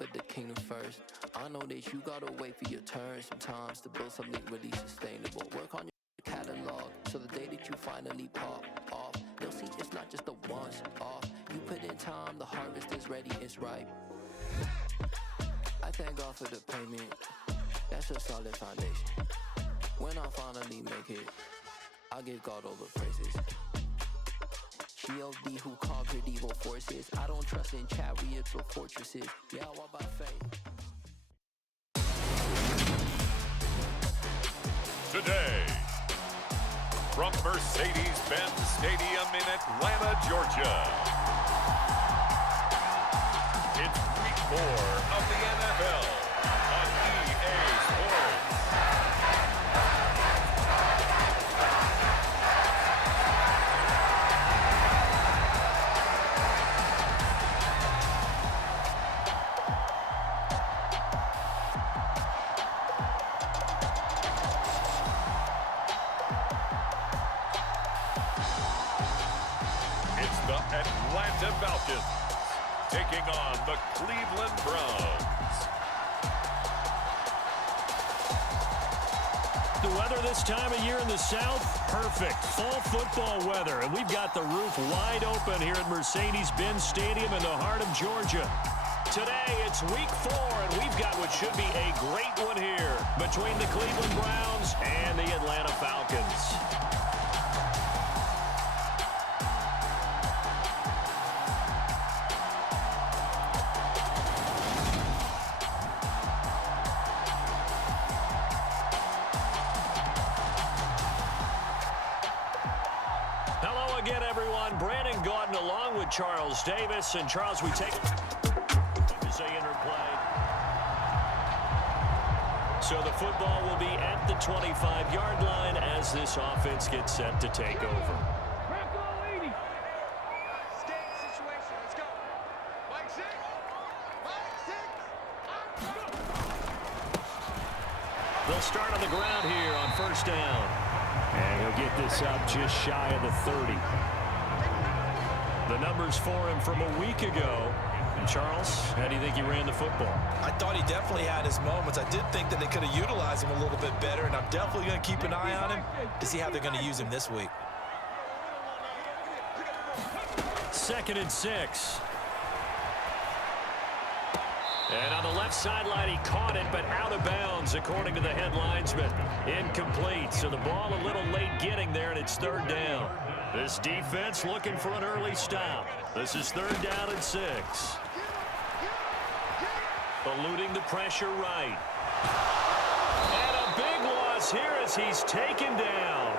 put the kingdom first. I know that you gotta wait for your turn sometimes to build something really sustainable. Work on your catalog so the day that you finally pop off, they'll see it's not just a once off. You put in time, the harvest is ready, it's ripe. I thank God for the payment, that's a solid foundation. When I finally make it, I give God all the praises. G.O.D. who conquered evil forces. I don't trust in chariots or fortresses. Yeah, I walk by faith. Today, from Mercedes-Benz Stadium in Atlanta, Georgia, it's Week 4 of the NFL on EA Sports. The Atlanta Falcons taking on the Cleveland Browns. The weather this time of year in the South, perfect. Fall football weather, and we've got the roof wide open here at Mercedes-Benz Stadium in the heart of Georgia. Today, it's Week 4, and we've got what should be a great one here between the Cleveland Browns and the Atlanta Falcons. Again, everyone, Brandon Gaudin along with Charles Davis. And Charles, we take as they interplay. So the football will be at the 25-yard line as this offense gets set to take over. They'll start on the ground here on first down. And he'll get this up just shy of the 30. The numbers for him from a week ago. And Charles, how do you think he ran the football? I thought he definitely had his moments. I did think that they could have utilized him a little bit better, and I'm definitely going to keep an eye on him to see how they're going to use him this week. 2nd and 6. And on the left sideline, he caught it, but out of bounds, according to the head linesman. Incomplete, so the ball a little late getting there, and it's 3rd down. This defense looking for an early stop. This is 3rd down and 6. Eluding the pressure right. And a big loss here as he's taken down.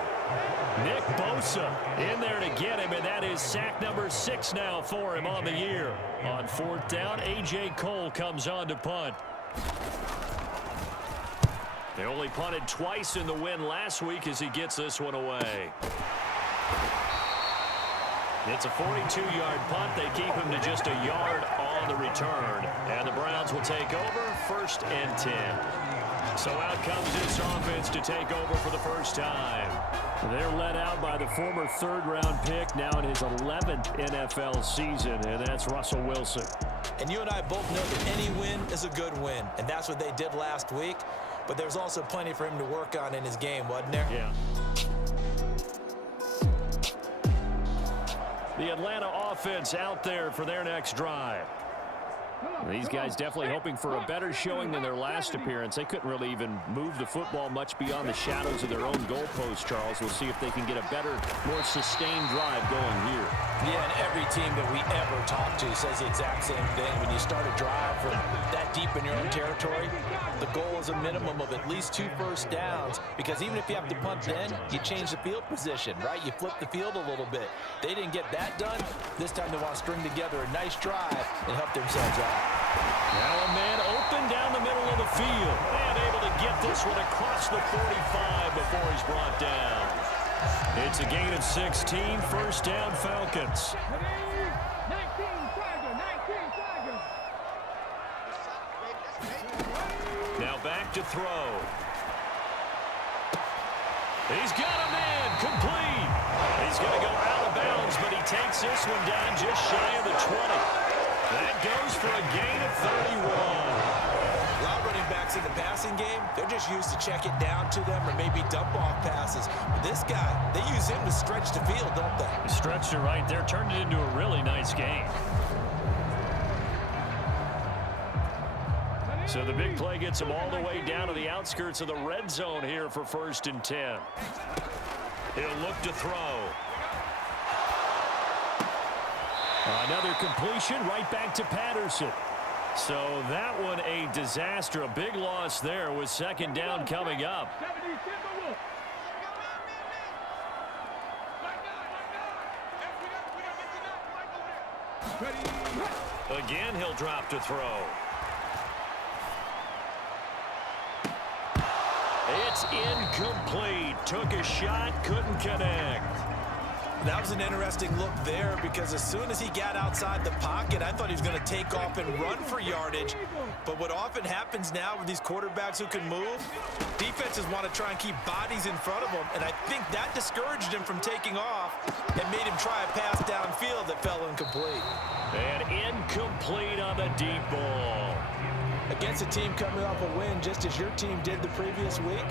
Nick Bosa in there to get him, and that is sack number 6 now for him on the year. On 4th down, A.J. Cole comes on to punt. They only punted twice in the win last week as he gets this one away. It's a 42-yard punt. They keep him to just a yard on the return. And the Browns will take over 1st and 10. So out comes this offense to take over for the first time. They're led out by the former 3rd-round pick, now in his 11th NFL season, and that's Russell Wilson. And you and I both know that any win is a good win, and that's what they did last week. But there's also plenty for him to work on in his game, wasn't there? Yeah. The Atlanta offense out there for their next drive. These guys definitely hoping for a better showing than their last appearance. They couldn't really even move the football much beyond the shadows of their own goalpost, Charles. We'll see if they can get a better, more sustained drive going here. Yeah, and every team that we ever talk to says the exact same thing. When you start a drive from that deep in your own territory, the goal is a minimum of at least 2 first downs, because even if you have to punt then, you change the field position, right? You flip the field a little bit. They didn't get that done. This time they want to string together a nice drive and help themselves out. Now a man open down the middle of the field and able to get this one across the 45 before he's brought down. It's a gain of 16, first down Falcons. Now back to throw. He's got a man complete. He's going to go out of bounds, but he takes this one down just shy of the 20. That goes for a gain of 31. A lot of running backs in the passing game, they're just used to check it down to them or maybe dump off passes. But this guy, they use him to stretch the field, don't they? Stretched it right there, turned it into a really nice game. So the big play gets him all the way down to the outskirts of the red zone here for 1st and 10. He'll look to throw. Another completion right back to Patterson. So that one a disaster. A big loss there with 2nd down coming up. Again, he'll drop to throw. It's incomplete. Took a shot, couldn't connect. That was an interesting look there because as soon as he got outside the pocket, I thought he was going to take off and run for yardage. But what often happens now with these quarterbacks who can move, defenses want to try and keep bodies in front of them, and I think that discouraged him from taking off and made him try a pass downfield that fell incomplete. And incomplete on the deep ball. Against a team coming off a win just as your team did the previous week,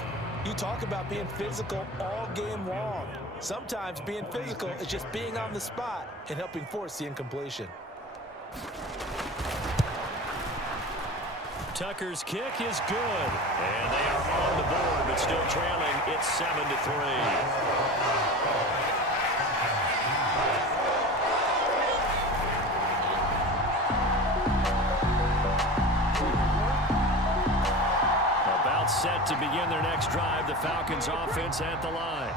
you talk about being physical all game long. Sometimes being physical is just being on the spot and helping force the incompletion. Tucker's kick is good. And they are on the board, but still trailing. It's 7-3. Set to begin their next drive. The Falcons offense at the line.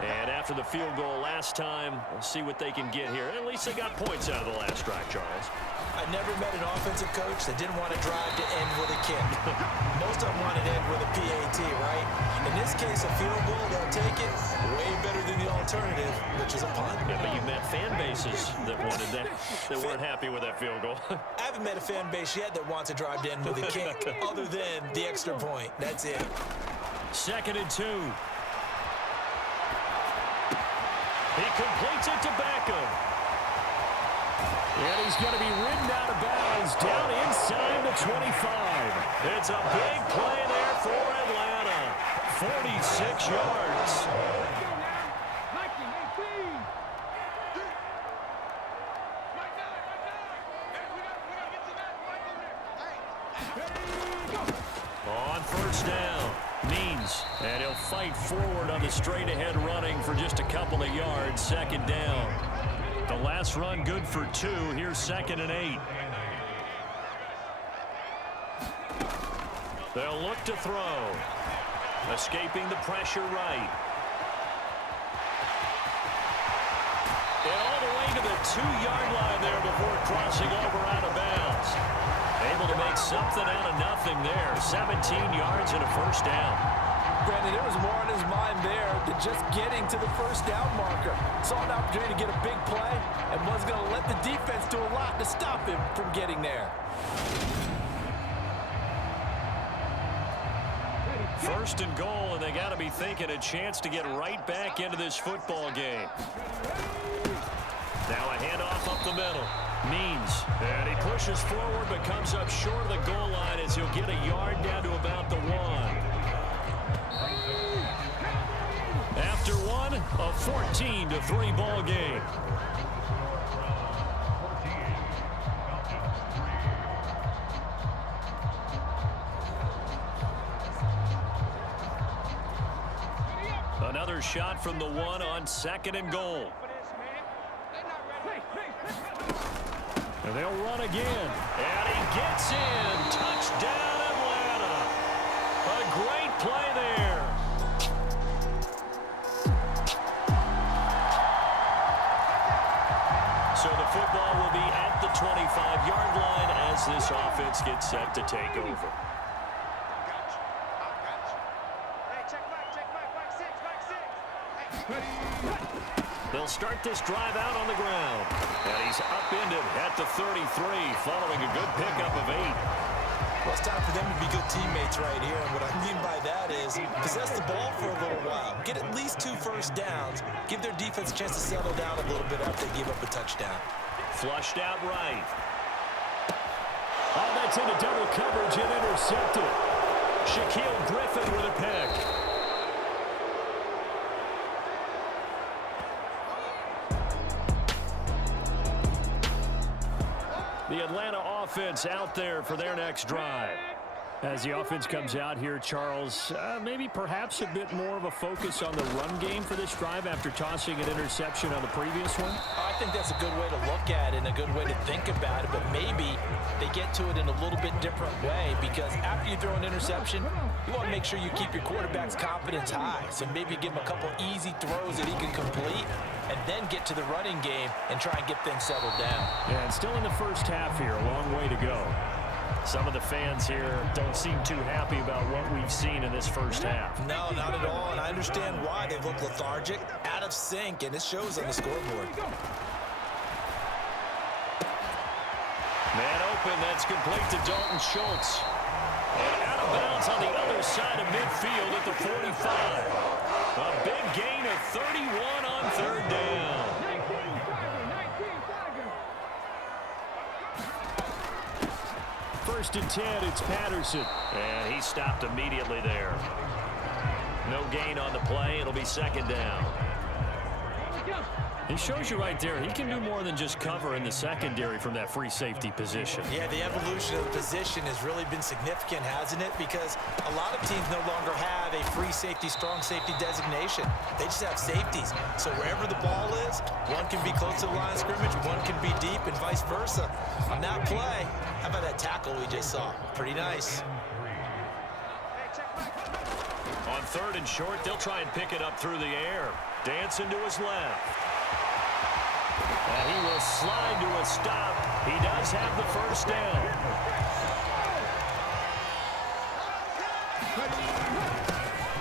And after the field goal last time, we'll see what they can get here. At least they got points out of the last drive, Charles. I never met an offensive coach that didn't want to drive to end with a kick. Most of them want to end with a PAT, right? In this case, a field goal, they'll take it way better than the alternative, which is a punt. Yeah, but you met fan bases that wanted that, that weren't happy with that field goal. I haven't met a fan base yet that wants to drive to end with a kick, other than the extra point. That's it. 2nd and 2. He completes it to Beckham. And he's going to be ridden out of bounds down inside the 25. It's a big play there for Atlanta. 46 yards. On 1st down. Means, and he'll fight forward on the straight-ahead running for just a couple of yards. 2nd down. The last run good for 2. Here's 2nd and 8. They'll look to throw. Escaping the pressure right. And all the way to the 2-yard line there before crossing over out of bounds. Able to make something out of nothing there. 17 yards and a 1st down. Brandon, there was more on his mind there than just getting to the 1st down marker. Saw an opportunity to get a big play and was going to let the defense do a lot to stop him from getting there. 1st and goal, and they got to be thinking a chance to get right back into this football game. Now a handoff up the middle. Means, and he pushes forward but comes up short of the goal line as he'll get a yard down to about the 1. After 1, a 14-3 ball game. Another shot from the 1 on 2nd and goal. And they'll run again. And he gets in. Touchdown, Atlanta. A great play there. So the football will be at the 25-yard line as this offense gets set to take over. They'll start this drive out on the ground. And he's upended at the 33 following a good pickup of 8. Well, it's time for them to be good teammates right here. And what I mean by that is possess the ball for a little while. Get at least 2 first downs. Give their defense a chance to settle down a little bit after they give up a touchdown. Flushed out right. Oh, that's into double coverage and intercepted. Shaquille Griffin with a pick. The Atlanta offense out there for their next drive. As the offense comes out here, Charles, maybe perhaps a bit more of a focus on the run game for this drive after tossing an interception on the previous one? I think that's a good way to look at it and a good way to think about it, but maybe they get to it in a little bit different way because after you throw an interception, you want to make sure you keep your quarterback's confidence high. So maybe give him a couple easy throws that he can complete and then get to the running game and try and get things settled down. Yeah, and still in the first half here, a long way to go. Some of the fans here don't seem too happy about what we've seen in this first half. No, not at all, and I understand why. They look lethargic, out of sync, and it shows on the scoreboard. Man open, that's complete to Dalton Schultz. And out of bounds on the other side of midfield at the 45. A big gain of 31 on third down. First and 10, it's Patterson. And he stopped immediately there. No gain on the play. It'll be second down. It shows you right there, he can do more than just cover in the secondary from that free safety position. Yeah, the evolution of the position has really been significant, hasn't it? Because a lot of teams no longer have a free safety, strong safety designation. They just have safeties. So wherever the ball is, one can be close to the line of scrimmage, one can be deep, and vice versa. On that play, how about that tackle we just saw? Pretty nice. On third and short, they'll try and pick it up through the air. Dancing to his left. And he will slide to a stop. He does have the first down.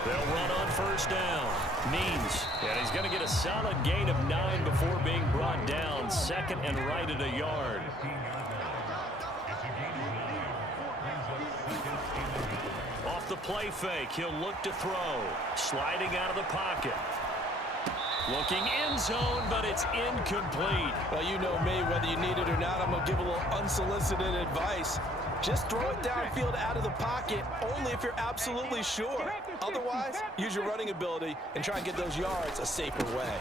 They'll run on first down. Means. And he's going to get a solid gain of 9 before being brought down. Second and right at a yard. Off the play fake, he'll look to throw. Sliding out of the pocket. Looking end zone, but it's incomplete. Well, you know me, whether you need it or not, I'm going to give a little unsolicited advice. Just throw it downfield out of the pocket, only if you're absolutely sure. Otherwise, use your running ability and try and get those yards a safer way.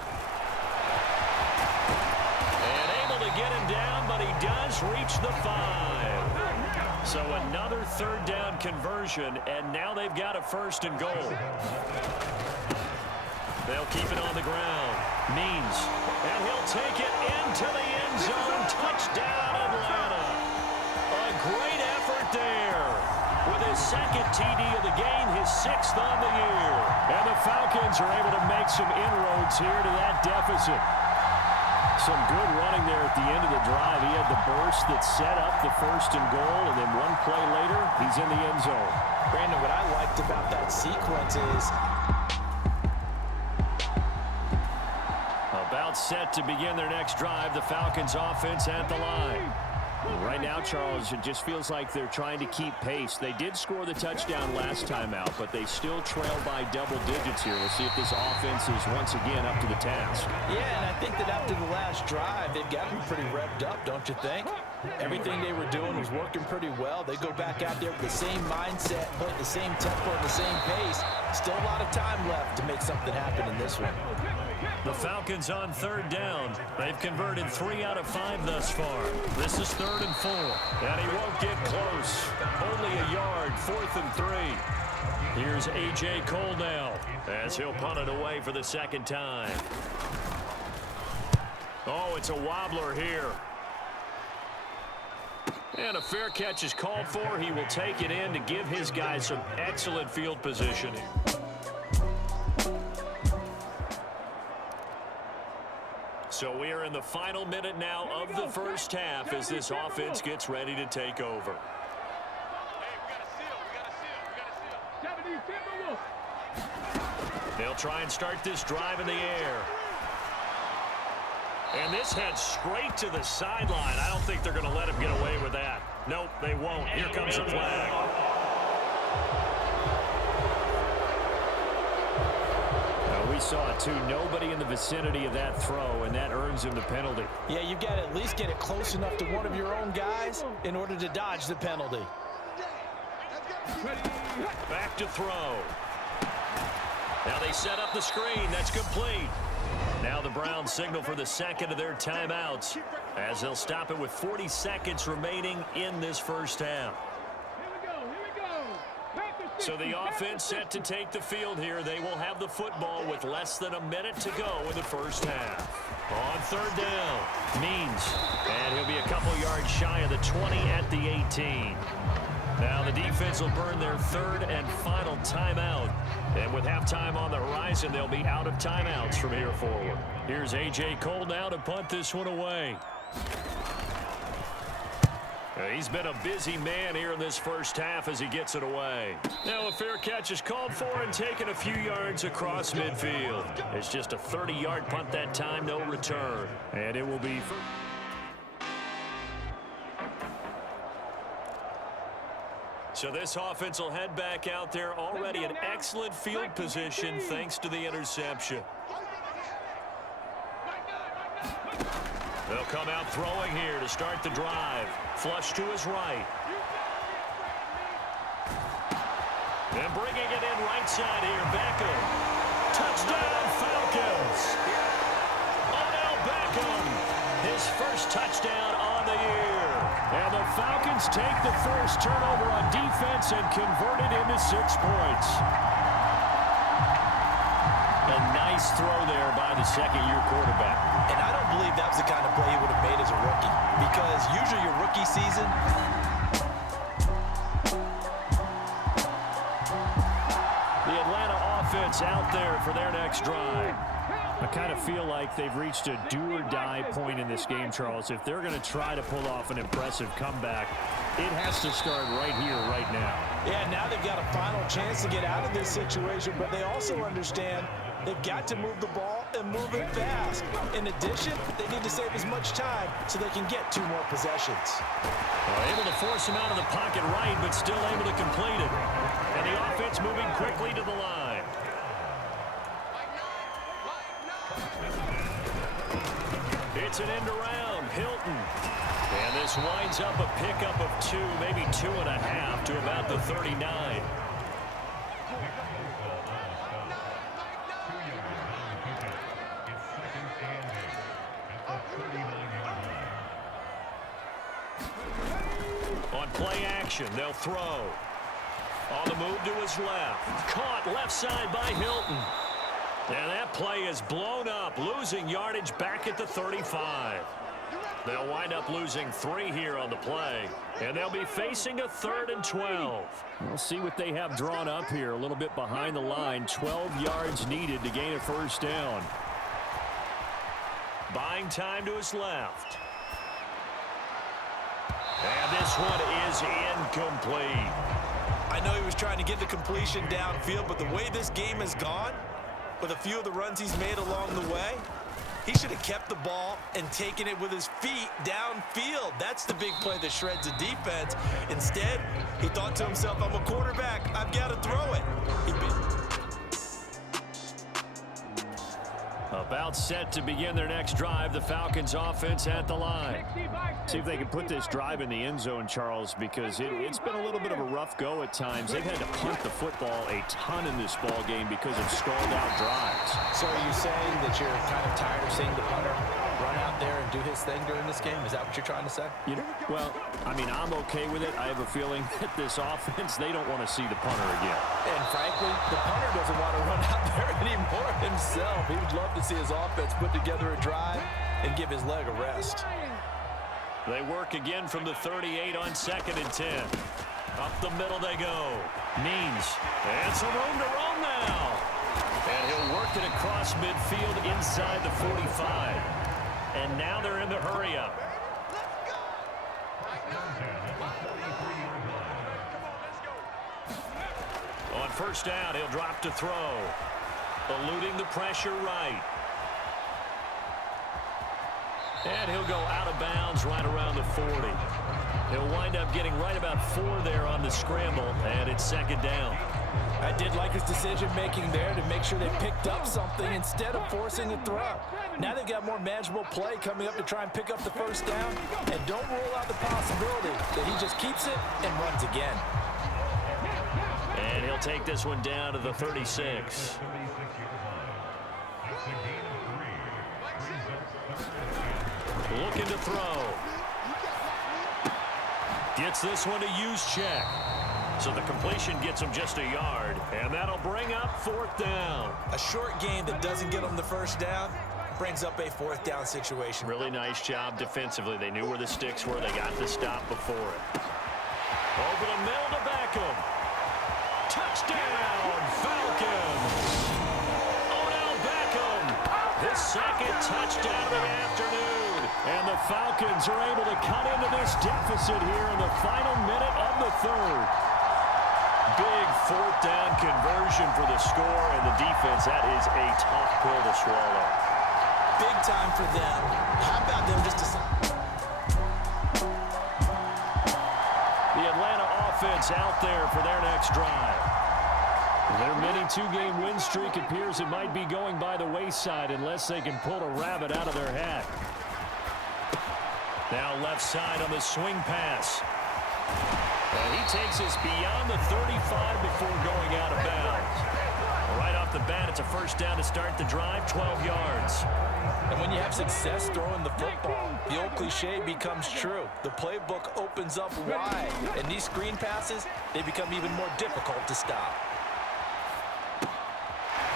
And able to get him down, but he does reach the 5. So another third down conversion, and now they've got a first and goal. They'll keep it on the ground. Means. And he'll take it into the end zone. Touchdown, Atlanta. A great effort there. With his second TD of the game, his 6th on the year. And the Falcons are able to make some inroads here to that deficit. Some good running there at the end of the drive. He had the burst that set up the first and goal, and then one play later, he's in the end zone. Brandon, what I liked about that sequence is about set to begin their next drive, the Falcons offense at the line. Right now, Charles, it just feels like they're trying to keep pace. They did score the touchdown last time out, but they still trail by double digits here. We'll see if this offense is once again up to the task. Yeah, and I think that after the last drive, they've got to be pretty revved up, don't you think? Everything they were doing was working pretty well. They go back out there with the same mindset, put the same tempo, the same pace. Still a lot of time left to make something happen in this one. The Falcons on third down. They've converted 3 out of 5 thus far. This is 3rd and 4. And he won't get close. Only a yard, 4th and 3. Here's A.J. Cole now as he'll punt it away for the second time. Oh, it's a wobbler here. And a fair catch is called for. He will take it in to give his guys some excellent field positioning. So we are in the final minute now of the first half as this offense gets ready to take over. They'll try and start this drive in the air. And this heads straight to the sideline. I don't think they're going to let him get away with that. Nope, they won't. Here comes the flag. Now we we saw it, too. Nobody in the vicinity of that throw, and that earns him the penalty. Yeah, you've got to at least get it close enough to one of your own guys in order to dodge the penalty. Back to throw. Now they set up the screen. That's complete. Now the Browns signal for the second of their timeouts as they'll stop it with 40 seconds remaining in this first half. So the offense set to take the field here. They will have the football with less than a minute to go in the first half. On third down, Means. And he'll be a couple yards shy of the 20 at the 18. Now the defense will burn their third and final timeout. And with halftime on the horizon, they'll be out of timeouts from here forward. Here's A.J. Cole now to punt this one away. He's been a busy man here in this first half as he gets it away. Now a fair catch is called for and taken a few yards across midfield. It's just a 30-yard punt that time, no return. And it will be... So this offense will head back out there, already in excellent field position thanks to the interception. They'll come out throwing here to start the drive. Flush to his right. And bringing it in right side here, Beckham. Touchdown, Falcons. Odell Beckham, his first touchdown on the year. And the Falcons take the first turnover on defense and convert it into 6 points. A nice throw there by the second-year quarterback. And I don't believe that was the kind of play he would have made as a rookie. Because usually your rookie season, the Atlanta offense out there for their next drive. I kind of feel like they've reached a do-or-die point in this game, Charles. If they're going to try to pull off an impressive comeback, it has to start right here, right now. yeah, now they've got a final chance to get out of this situation, but they also understand they've got to move the ball and move it fast. In addition, they need to save as much time so they can get 2 more possessions. Able to force him out of the pocket right, but still able to complete it. And the offense moving quickly to the line. It's an end around. Hilton. And this winds up a pickup of 2, maybe 2.5 to about the 39. On play action, they'll throw. On the move to his left. Caught left side by Hilton. And that play is blown up, losing yardage back at the 35. They'll wind up losing 3 here on the play, and they'll be facing a 3rd and 12. We'll see what they have drawn up here, a little bit behind the line. 12 yards needed to gain a first down. Buying time to his left. And this one is incomplete. I know he was trying to get the completion downfield, but the way this game has gone, with a few of the runs he's made along the way, he should have kept the ball and taken it with his feet downfield. That's the big play that shreds the defense. Instead, he thought to himself, I'm a quarterback. I've got to throw it. About set to begin their next drive, the Falcons offense at the line. See if they can put this drive in the end zone, Charles, because it's been a little bit of a rough go at times. They've had to punt the football a ton in this ball game because of stalled out drives. So are you saying that you're kind of tired of seeing the punter run out there and do his thing during this game? Is that what you're trying to say? You know, well, I mean, I'm okay with it. I have a feeling that this offense, they don't want to see the punter again. And frankly, the punter doesn't want to run out there anymore himself. He would love to see his offense put together a drive and give his leg a rest. They work again from the 38 on 2nd and 10. Up the middle they go. Means. And some room to roam now. And he'll work it across midfield inside the 45. And now they're in the hurry-up. On first down, he'll drop to throw. Eluding the pressure right. And he'll go out of bounds right around the 40. He'll wind up getting right about 4 there on the scramble, and it's 2nd down. I did like his decision-making there to make sure they picked up something instead of forcing a throw. Now they've got more manageable play coming up to try and pick up the first down. And don't rule out the possibility that he just keeps it and runs again. And he'll take this one down to the 36. Looking to throw. Gets this one to use check. So the completion gets him just a yard, and that'll bring up 4th down. A short game that doesn't get them the first down brings up a 4th down situation. Really nice job defensively. They knew where the sticks were. They got the stop before it. Over the middle to Beckham. Touchdown, Falcons! Odell Beckham, his second touchdown of the afternoon. And the Falcons are able to cut into this deficit here in the final minute of the 3rd. Big 4th down conversion for the score, and the defense, that is a tough pill to swallow. Big time for them. How about them just to... The Atlanta offense out there for their next drive. Their mini 2-game win streak appears it might be going by the wayside unless they can pull a rabbit out of their hat. Now left side on the swing pass. And he takes us beyond the 35 before going out of bounds. Right off the bat, it's a first down to start the drive, 12 yards. And when you have success throwing the football, the old cliche becomes true. The playbook opens up wide, and these screen passes, they become even more difficult to stop.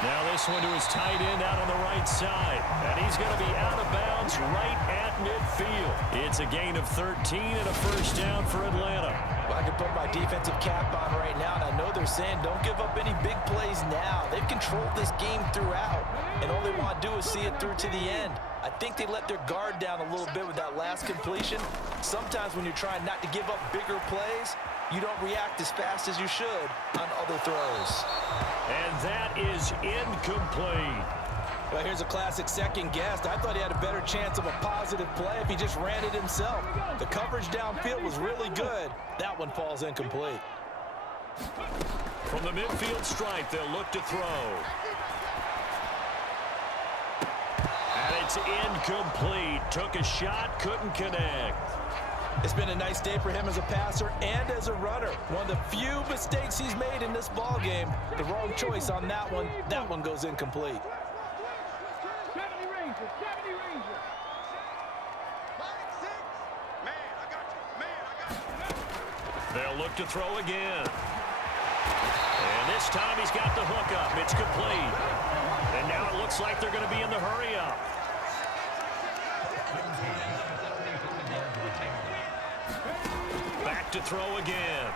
Now this one to his tight end out on the right side. And he's going to be out of bounds right at midfield. It's a gain of 13 and a first down for Atlanta. Well, I can put my defensive cap on right now, and I know they're saying don't give up any big plays now. They've controlled this game throughout, and all they want to do is see it through to the end. I think they let their guard down a little bit with that last completion. Sometimes when you're trying not to give up bigger plays, you don't react as fast as you should on other throws. And that is incomplete. Well, here's a classic second guess. I thought he had a better chance of a positive play if he just ran it himself. The coverage downfield was really good. That one falls incomplete. From the midfield stripe, they'll look to throw. And it's incomplete. Took a shot, couldn't connect. It's been a nice day for him as a passer and as a runner. One of the few mistakes he's made in this ball game. The wrong choice on that one. That one goes incomplete. They'll look to throw again. And this time he's got the hook up. It's complete. And now it looks like they're going to be in the hurry up. Back to throw again.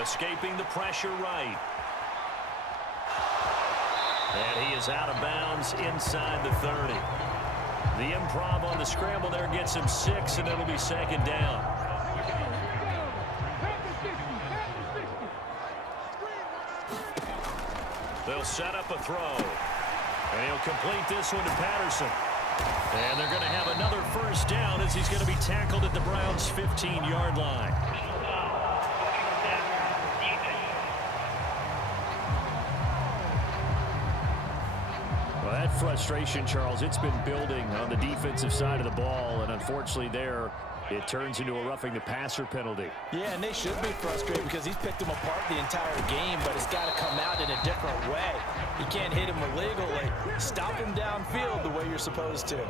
Escaping the pressure right. And he is out of bounds inside the 30. The improv on the scramble there gets him 6, and it'll be second down. They'll set up a throw. And he'll complete this one to Patterson. And they're going to have another first down as he's going to be tackled at the Browns' 15-yard line. Well, that frustration, Charles, it's been building on the defensive side of the ball. And unfortunately there, it turns into a roughing the passer penalty. Yeah, and they should be frustrated because he's picked them apart the entire game, but it's got to come out in a different way. You can't hit him illegally. Stop him downfield the way you're supposed to.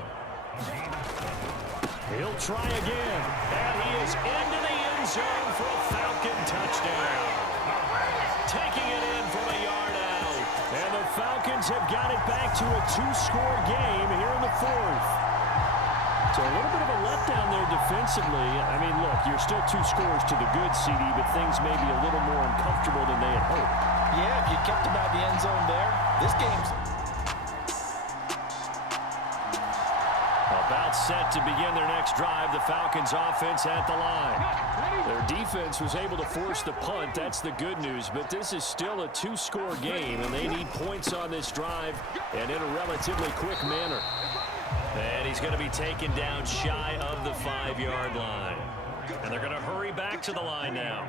He'll try again. And he is into the end zone for a Falcon touchdown. Taking it in from a yard out. And the Falcons have got it back to a 2-score game here in the 4th. So a little bit of a letdown there defensively. I mean, look, you're still 2 scores to the good, CD, but things may be a little more uncomfortable than they had hoped. Yeah, if you kept them out of the end zone there, this game's about set to begin their next drive. The Falcons offense at the line. Their defense was able to force the punt. That's the good news, but this is still a 2-score game, and they need points on this drive and in a relatively quick manner. And he's going to be taken down shy of the 5-yard line. And they're going to hurry back to the line now.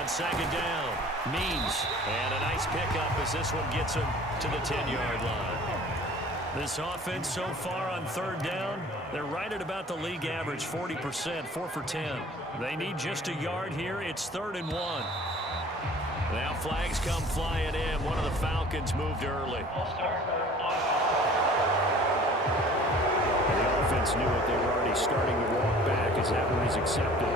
On second down, Means. And a nice pickup as this one gets him to the 10-yard line. This offense so far on third down, they're right at about the league average, 40%, 4 for 10. They need just a yard here. It's 3rd and 1. Now flags come flying in. One of the Falcons moved early. The offense knew it. They were already starting to walk back as that one is accepted.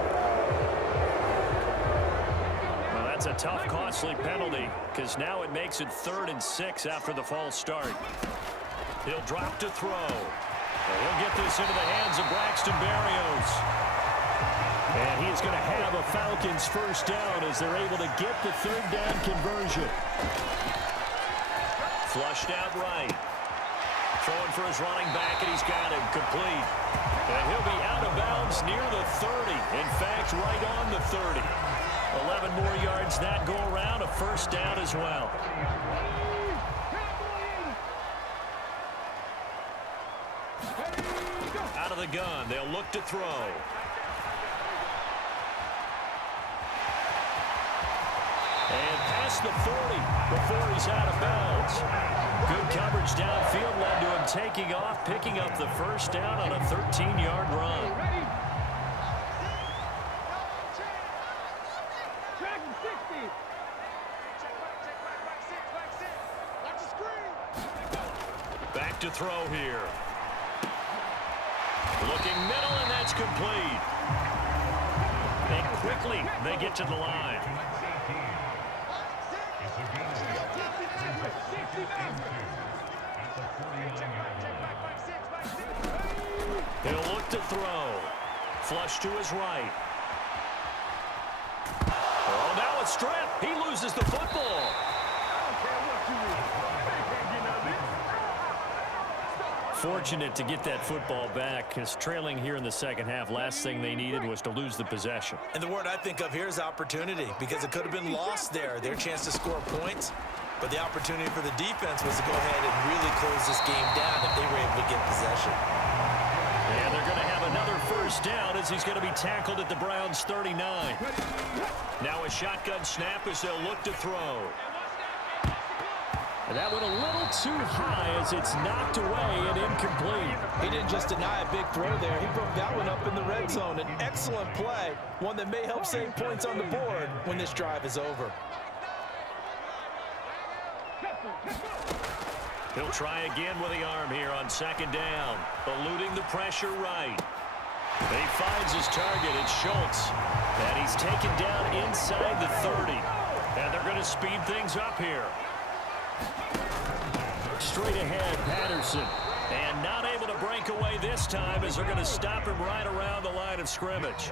Well, that's a tough, costly penalty because now it makes it 3rd and 6 after the false start. He'll drop to throw. He'll get this into the hands of Braxton Berrios. And he is going to have a Falcons first down as they're able to get the 3rd down conversion. Flushed out right. Throwing for his running back, and he's got him complete. And he'll be out of bounds near the 30. In fact, right on the 30. 11 more yards that go around, a first down as well. Out of the gun, they'll look to throw. And past the 40 before he's out of bounds. Good coverage downfield led to him taking off, picking up the first down on a 13-yard run. Back to throw here. Looking middle, and that's complete. And quickly, they get to the line. He'll look to throw. Flush to his right. Oh, now a strip. He loses the football. Fortunate to get that football back, because trailing here in the second half, last thing they needed was to lose the possession. And the word I think of here is opportunity, because it could have been lost there, their chance to score points. But the opportunity for the defense was to go ahead and really close this game down if they were able to get possession. And they're going to have another first down as he's going to be tackled at the Browns' 39. Now a shotgun snap as they'll look to throw. And that went a little too high as it's knocked away and incomplete. He didn't just deny a big throw there. He broke that one up in the red zone. An excellent play, one that may help save points on the board when this drive is over. He'll try again with the arm here on second down, eluding the pressure right. He finds his target, it's Schultz, and he's taken down inside the 30. And they're going to speed things up here. Straight ahead, Patterson. And not able to break away this time as they're going to stop him right around the line of scrimmage.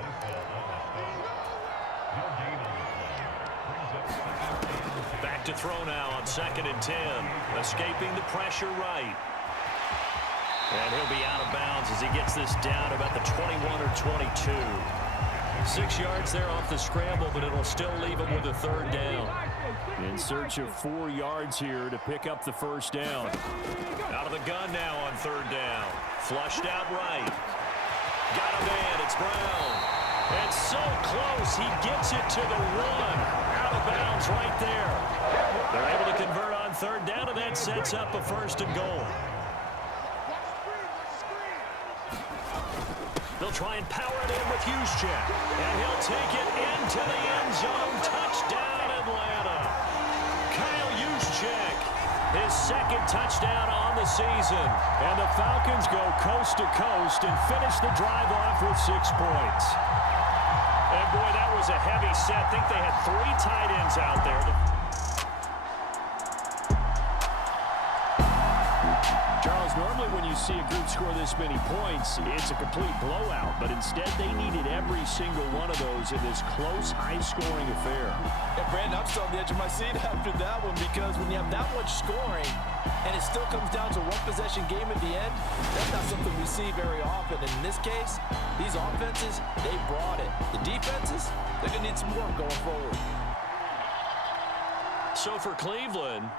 Back to throw now on 2nd and 10. Escaping the pressure right. And he'll be out of bounds as he gets this down about the 21 or 22. 6 yards there off the scramble, but it'll still leave him with a 3rd down. In search of 4 yards here to pick up the first down. Out of the gun now on 3rd down. Flushed out right. Got a man, it's Brown. And so close, he gets it to the 1. Out of bounds right there. They're able to convert on 3rd down, and that sets up a 1st and goal. They'll try and power it in with Juszczyk. And he'll take it into the end zone. Touchdown, Atlanta. Kyle Juszczyk, his 2nd touchdown on the season. And the Falcons go coast to coast and finish the drive off with 6 points. And boy, that was a heavy set. I think they had 3 tight ends out there. Charles, normally when you see a group score this many points, it's a complete blowout. But instead, they needed every single one of those in this close, high-scoring affair. Yeah, Brandon, I'm still on the edge of my seat after that one, because when you have that much scoring and it still comes down to one possession game at the end, that's not something we see very often. And in this case, these offenses, they brought it. The defenses, they're going to need some work going forward. So for Cleveland,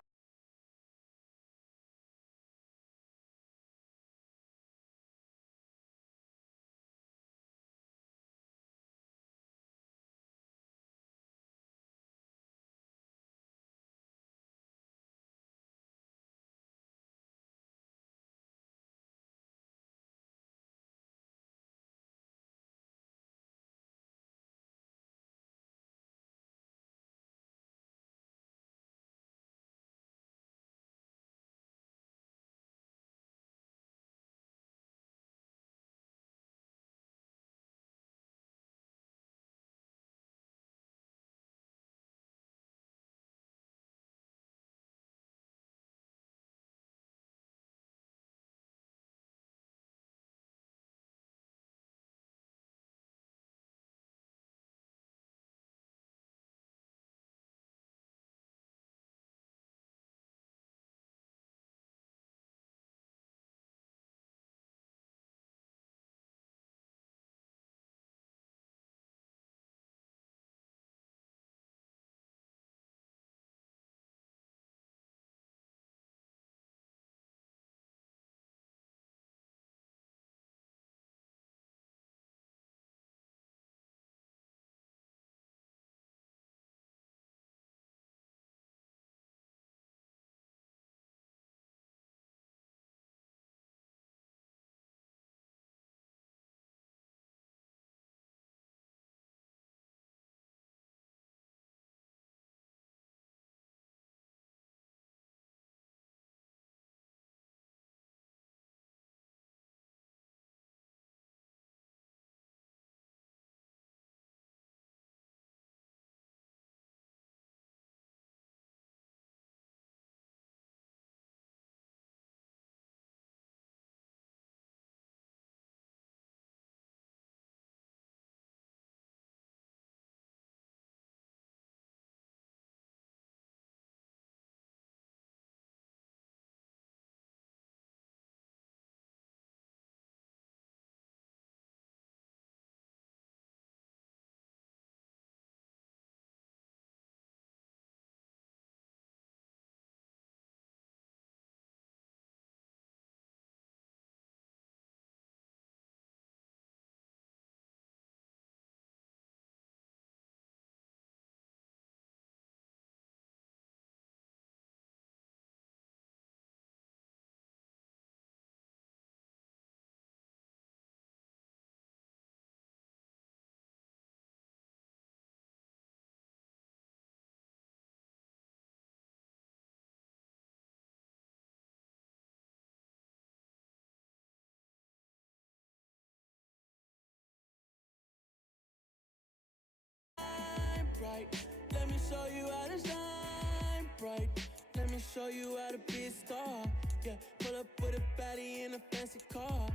bright. Let me show you how to shine bright. Let me show you how to be a star. Yeah, pull up with a baddie in a fancy car.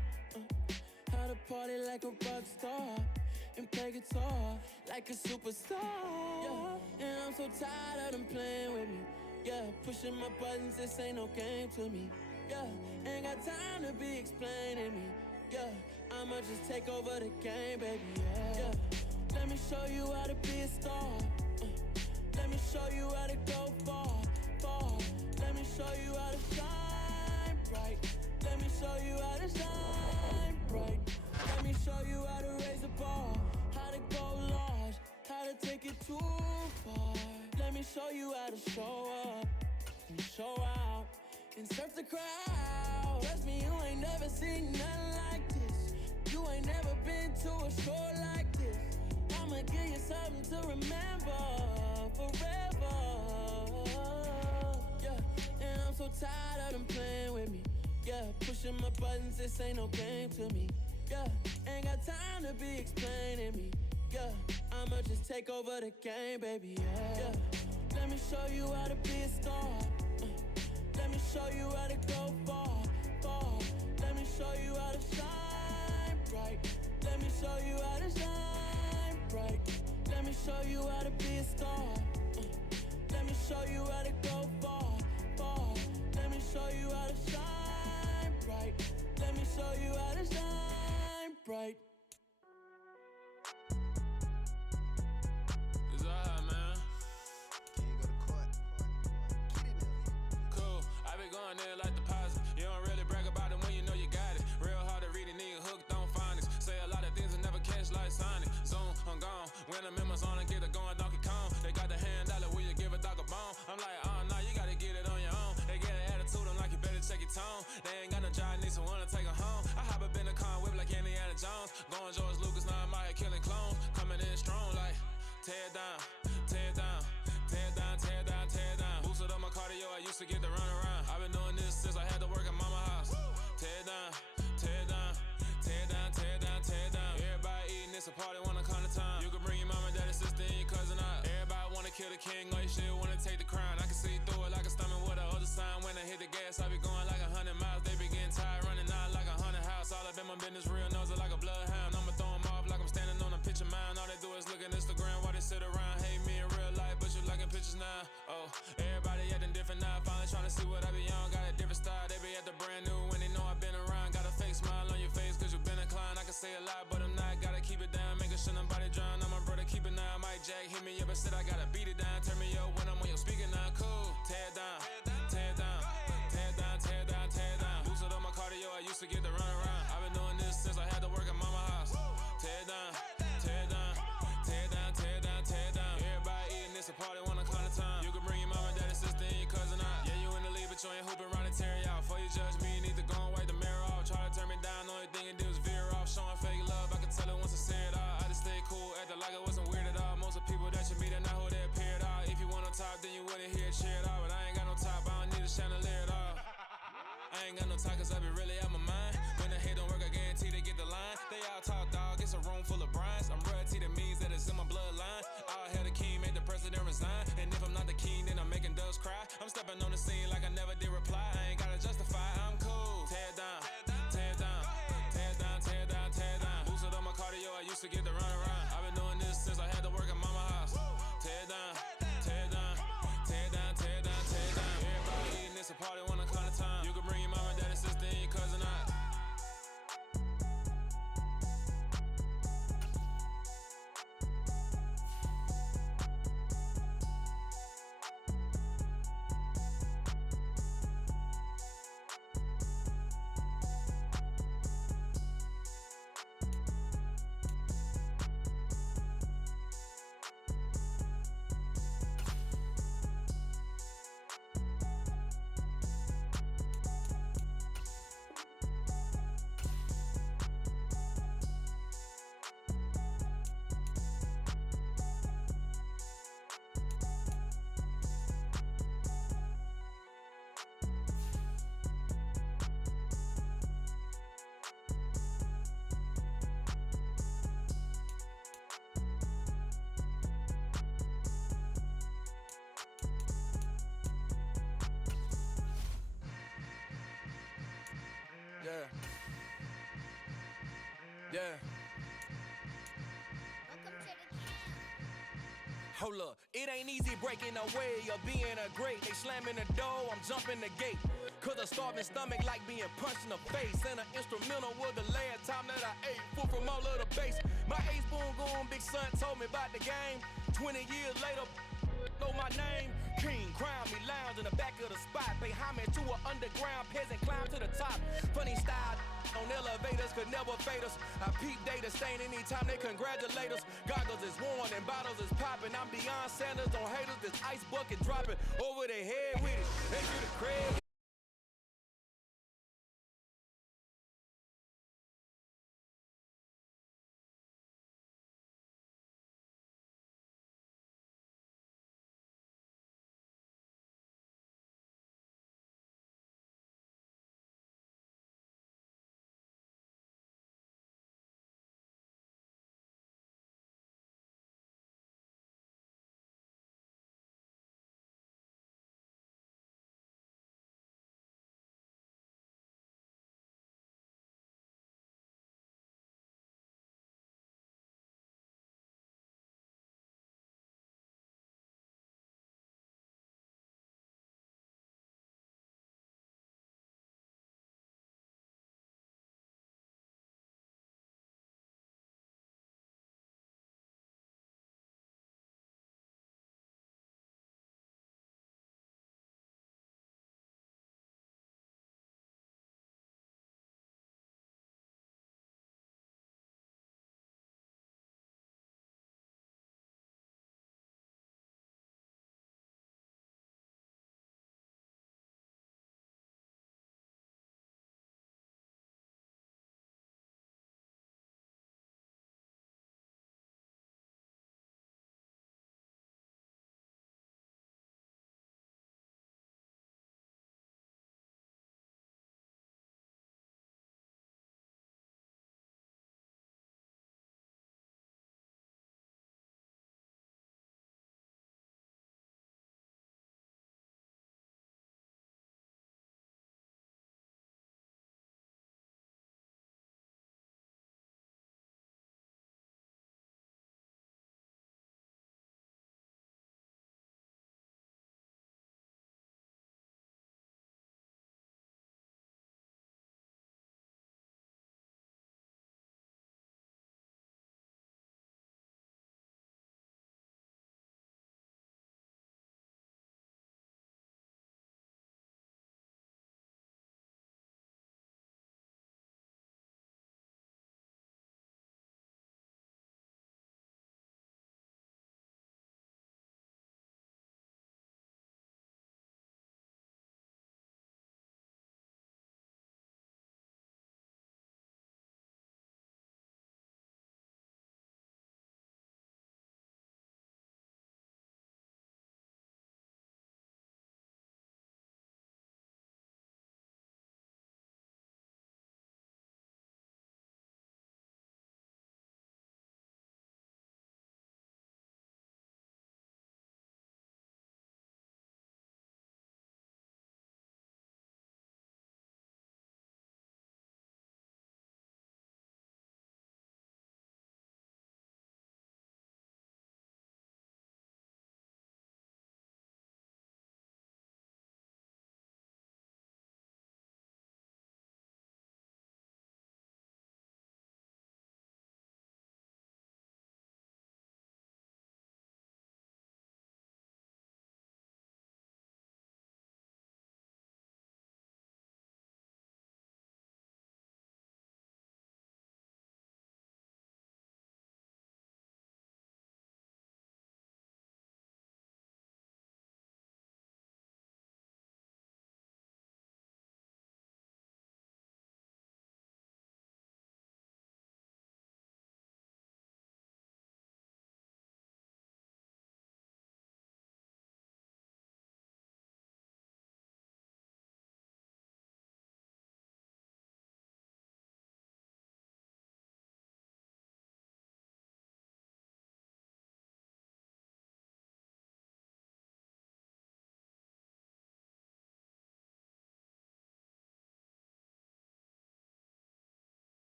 How to party like a rock star and play guitar like a superstar. Yeah, and I'm so tired of them playing with me. Yeah, pushing my buttons, this ain't no game to me. Yeah, ain't got time to be explaining me. Yeah, I'ma just take over the game, baby. Yeah, let me show you how to be a star. Let me show you how to go far, far. Let me show you how to shine bright. Let me show you how to shine bright. Let me show you how to raise a bar, how to go large, how to take it too far. Let me show you how to show up and show out and surf the crowd. Trust me, you ain't never seen nothing like this. You ain't never been to a show like this. I'ma give you something to remember forever. Yeah, and I'm so tired of them playing with me. Yeah, pushing my buttons, this ain't no game to me. Yeah, ain't got time to be explaining me. Yeah, I'ma just take over the game, baby. Yeah, let me show you how to be a star. Let me show you how to go far, far. Let me show you how to shine bright. Let me show you how to shine bright. Let me show you how to be a star. Let me show you how to go far, far. Let me show you how to shine bright. Let me show you how to shine bright. It's alright, man. Can you go to court? Get it now. Cool. I be going there like deposit. You don't really brag about it when you know you got it. Real hard to read a nigga hooked on phonics. Say a lot of things and never catch like Sonic. Zone, I'm gone. When I'm in my zone, I get it going Donkey Kong. They got the $100, will you give a dog a bone? I'm like, oh, no, you gotta get it on your own. They get an attitude, I'm like, you better check your tone. They ain't got no job, need someone to take her home. I hop up in the car, whip like Indiana Jones. Going George Lucas, now I'm out here killing clones. Coming in strong like, tear down, tear down, tear down, tear down, tear down. Boosted up my cardio, I used to get to run around. I've been doing this since I had to work at mama house. Tear down, tear down, tear down, tear down, tear down. Everybody eating, it's a party, wanna come to time. You can bring your mama, daddy, sister, and your cousin out. Everybody wanna kill the king, or you still wanna take the crown. I can see through it like a stomach with a other sign. When I hit the gas, I be going like 100 miles. They be getting tired, running out like 100 house. All up in my business, real nose like a bloodhound. I'ma throw them off like I'm standing on a picture mound. All they do is look at Instagram while they sit around. Hate me in real life, but you liking pictures now. Oh, everybody acting different now. Finally trying to see what I be on. Got a different style, they be at the brand new when they know I've been around. Got a fake smile on your face cause you been inclined. I can say a lot, but I'm not. Gotta keep it down, making sure nobody drown. I'm my brother, keep it now. Mike Jack hit me up and said I gotta beat it down. Turn me up when I'm on your speaker now. Cool, tear down, tear down, tear down, tear down, tear down. Boosted up my cardio, I used to get to run around. I've been doing this since I had to work at mama house. Tear down, tear down, tear down, tear down, tear down. Everybody eating, it's a party, wanna come to time. You can bring your mama, daddy, sister, and your cousin out. Yeah, you in the lead, but you ain't hooping around and tear out. Before you judge me, you need to go and wipe the mirror off. Try to turn me down, only thing you do is veer off. Showing fake love, I can tell it once I say it all. I just stay cool, acting like it wasn't weird at all. Most of the people that you meet are not who they appear at all. If you want on top, then you wouldn't hear it cheer at all. But I ain't got no top, I don't need a chandelier at all. I ain't got no talk cause I be really out my mind. When the hate don't work, I guarantee they get the line. They all talk dog, it's a room full of brinds. I'm royalty, that means that it's in my bloodline. All hell the king, made the president resign. And if I'm not the king, then I'm making doves cry. I'm stepping on the scene like I never did reply. I ain't gotta justify, I'm cool. Tear down, tear down, tear down, tear down, tear down. Boosted up my cardio, I used to get to run around. I've been doing this since I had to work at mama house. Tear down, tear down, tear down, tear down, tear down. Everybody eating, it's a party, wanna come to time. You can bring your mama, daddy, sister, and your cousin out. Yeah. Hold up, it ain't easy breaking away or being a great. They slamming the door, I'm jumping the gate. Cause a starving stomach like being punched in the face. And an instrumental was the last time that I ate food from all of the bass. My ace boom goon big son told me about the game. 20 years later, know my name. King, crown me, lounge in the back of the spot. Pay homage to an underground peasant, climb to the top. Funny style on elevators could never fade us. I peep data stain anytime they congratulate us. Goggles is worn and bottles is popping. I'm Deion Sanders on haters, this ice bucket dropping over their head with it. They get the credit.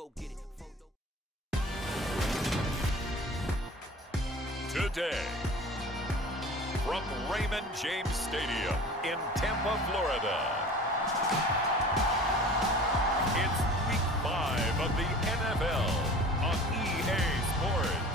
go get it. Today, from Raymond James Stadium in Tampa, Florida, it's Week 5 of the NFL on EA Sports.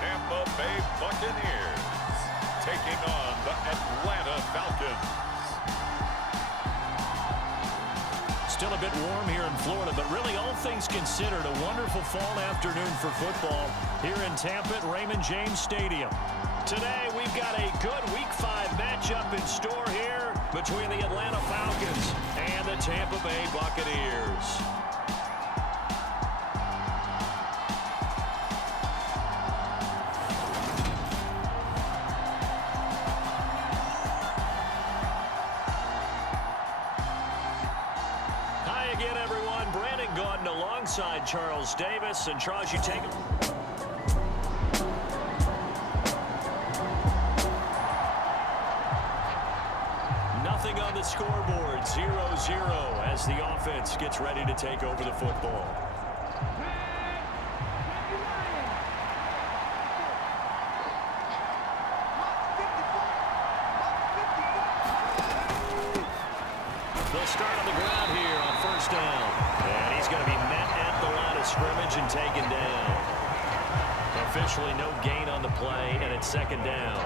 Tampa Bay Buccaneers taking on the Atlanta Falcons. Still a bit warm here in Florida, but really all things considered, a wonderful fall afternoon for football here in Tampa at Raymond James Stadium. Today we've got a good Week 5 matchup in store here between the Atlanta Falcons and the Tampa Bay Buccaneers. Again, everyone, Brandon Gaudin alongside Charles Davis. And Charles, you take it. Nothing on the scoreboard, 0-0 as the offense gets ready to take over the football. They'll start on the ground here on first down. And he's going to be met at the line of scrimmage and taken down. Officially no gain on the play, and it's second down.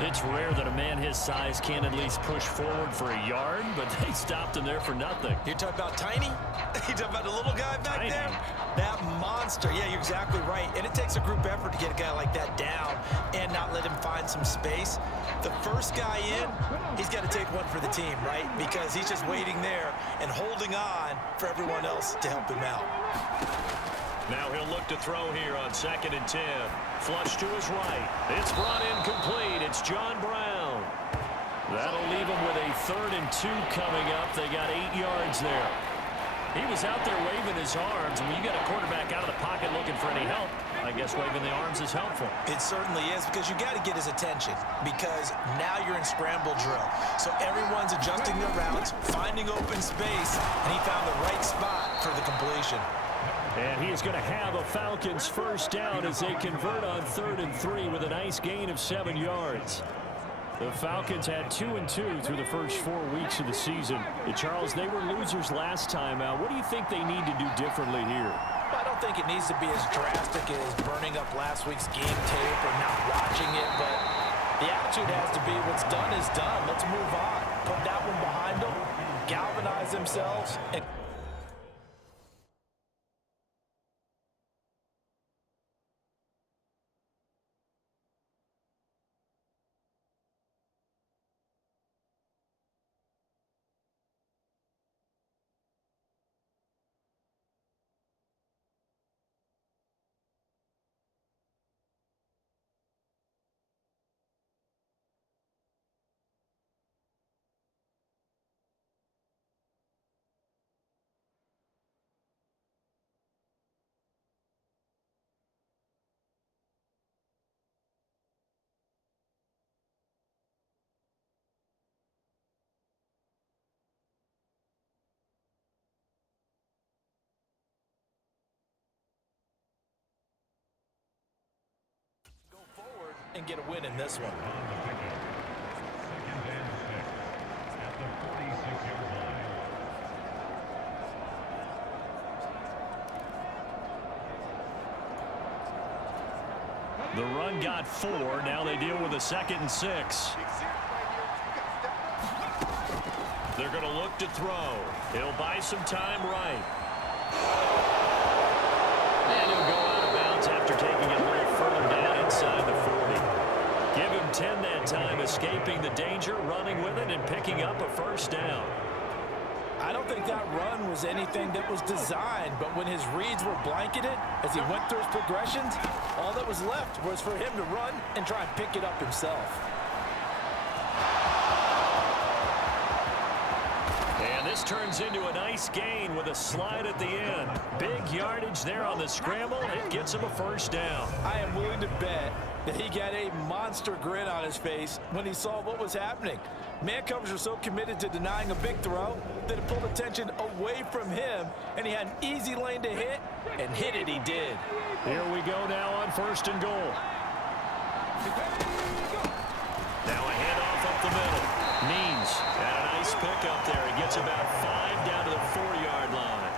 It's rare that a man his size can at least push forward for a yard, but they stopped him there for nothing. You're talking about tiny? You're talking about the little guy back Tiny. there? That monster. Yeah, you're exactly right. And it takes a group effort to get a guy like that down and not let him find some space. The first guy in, he's got to take one for the team, right? Because he's just waiting there and holding on for everyone else to help him out. Now he'll look to throw here on 2nd and 10. Flush to his right. It's brought in complete. It's John Brown. That'll leave him with a 3rd and 2 coming up. They got 8 yards there. He was out there waving his arms, and when you got a quarterback out of the pocket looking for any help, I guess waving the arms is helpful. It certainly is, because you got to get his attention, because now you're in scramble drill. So everyone's adjusting their routes, finding open space, and he found the right spot for the completion. And he is going to have a Falcons first down as they convert on 3rd and 3 with a nice gain of 7 yards. The Falcons had 2-2 through the first 4 weeks of the season. And Charles, they were losers last time out. What do you think they need to do differently here? I don't think it needs to be as drastic as burning up last week's game tape or not watching it, but the attitude has to be what's done is done. Let's move on. Put that one behind them, galvanize themselves, and and get a win in this one. The run got 4. Now they deal with a 2nd and 6. They're going to look to throw. He'll buy some time right. And he'll go out of bounds after taking it a little further down inside the 40. Give him 10 that time, escaping the danger, running with it, and picking up a first down. I don't think that run was anything that was designed, but when his reads were blanketed as he went through his progressions, all that was left was for him to run and try and pick it up himself. this turns into a nice gain with a slide at the end. Big yardage there on the scramble. It gets him a first down. I am willing to bet that he got a monster grin on his face when he saw what was happening. Man coverage were so committed to denying a big throw that it pulled attention away from him, and he had an easy lane to hit, and hit it he did. Here we go now on 1st and goal. Now a handoff up the middle. Means had a nice pickup there. He gets about 5 down to the 4-yard line.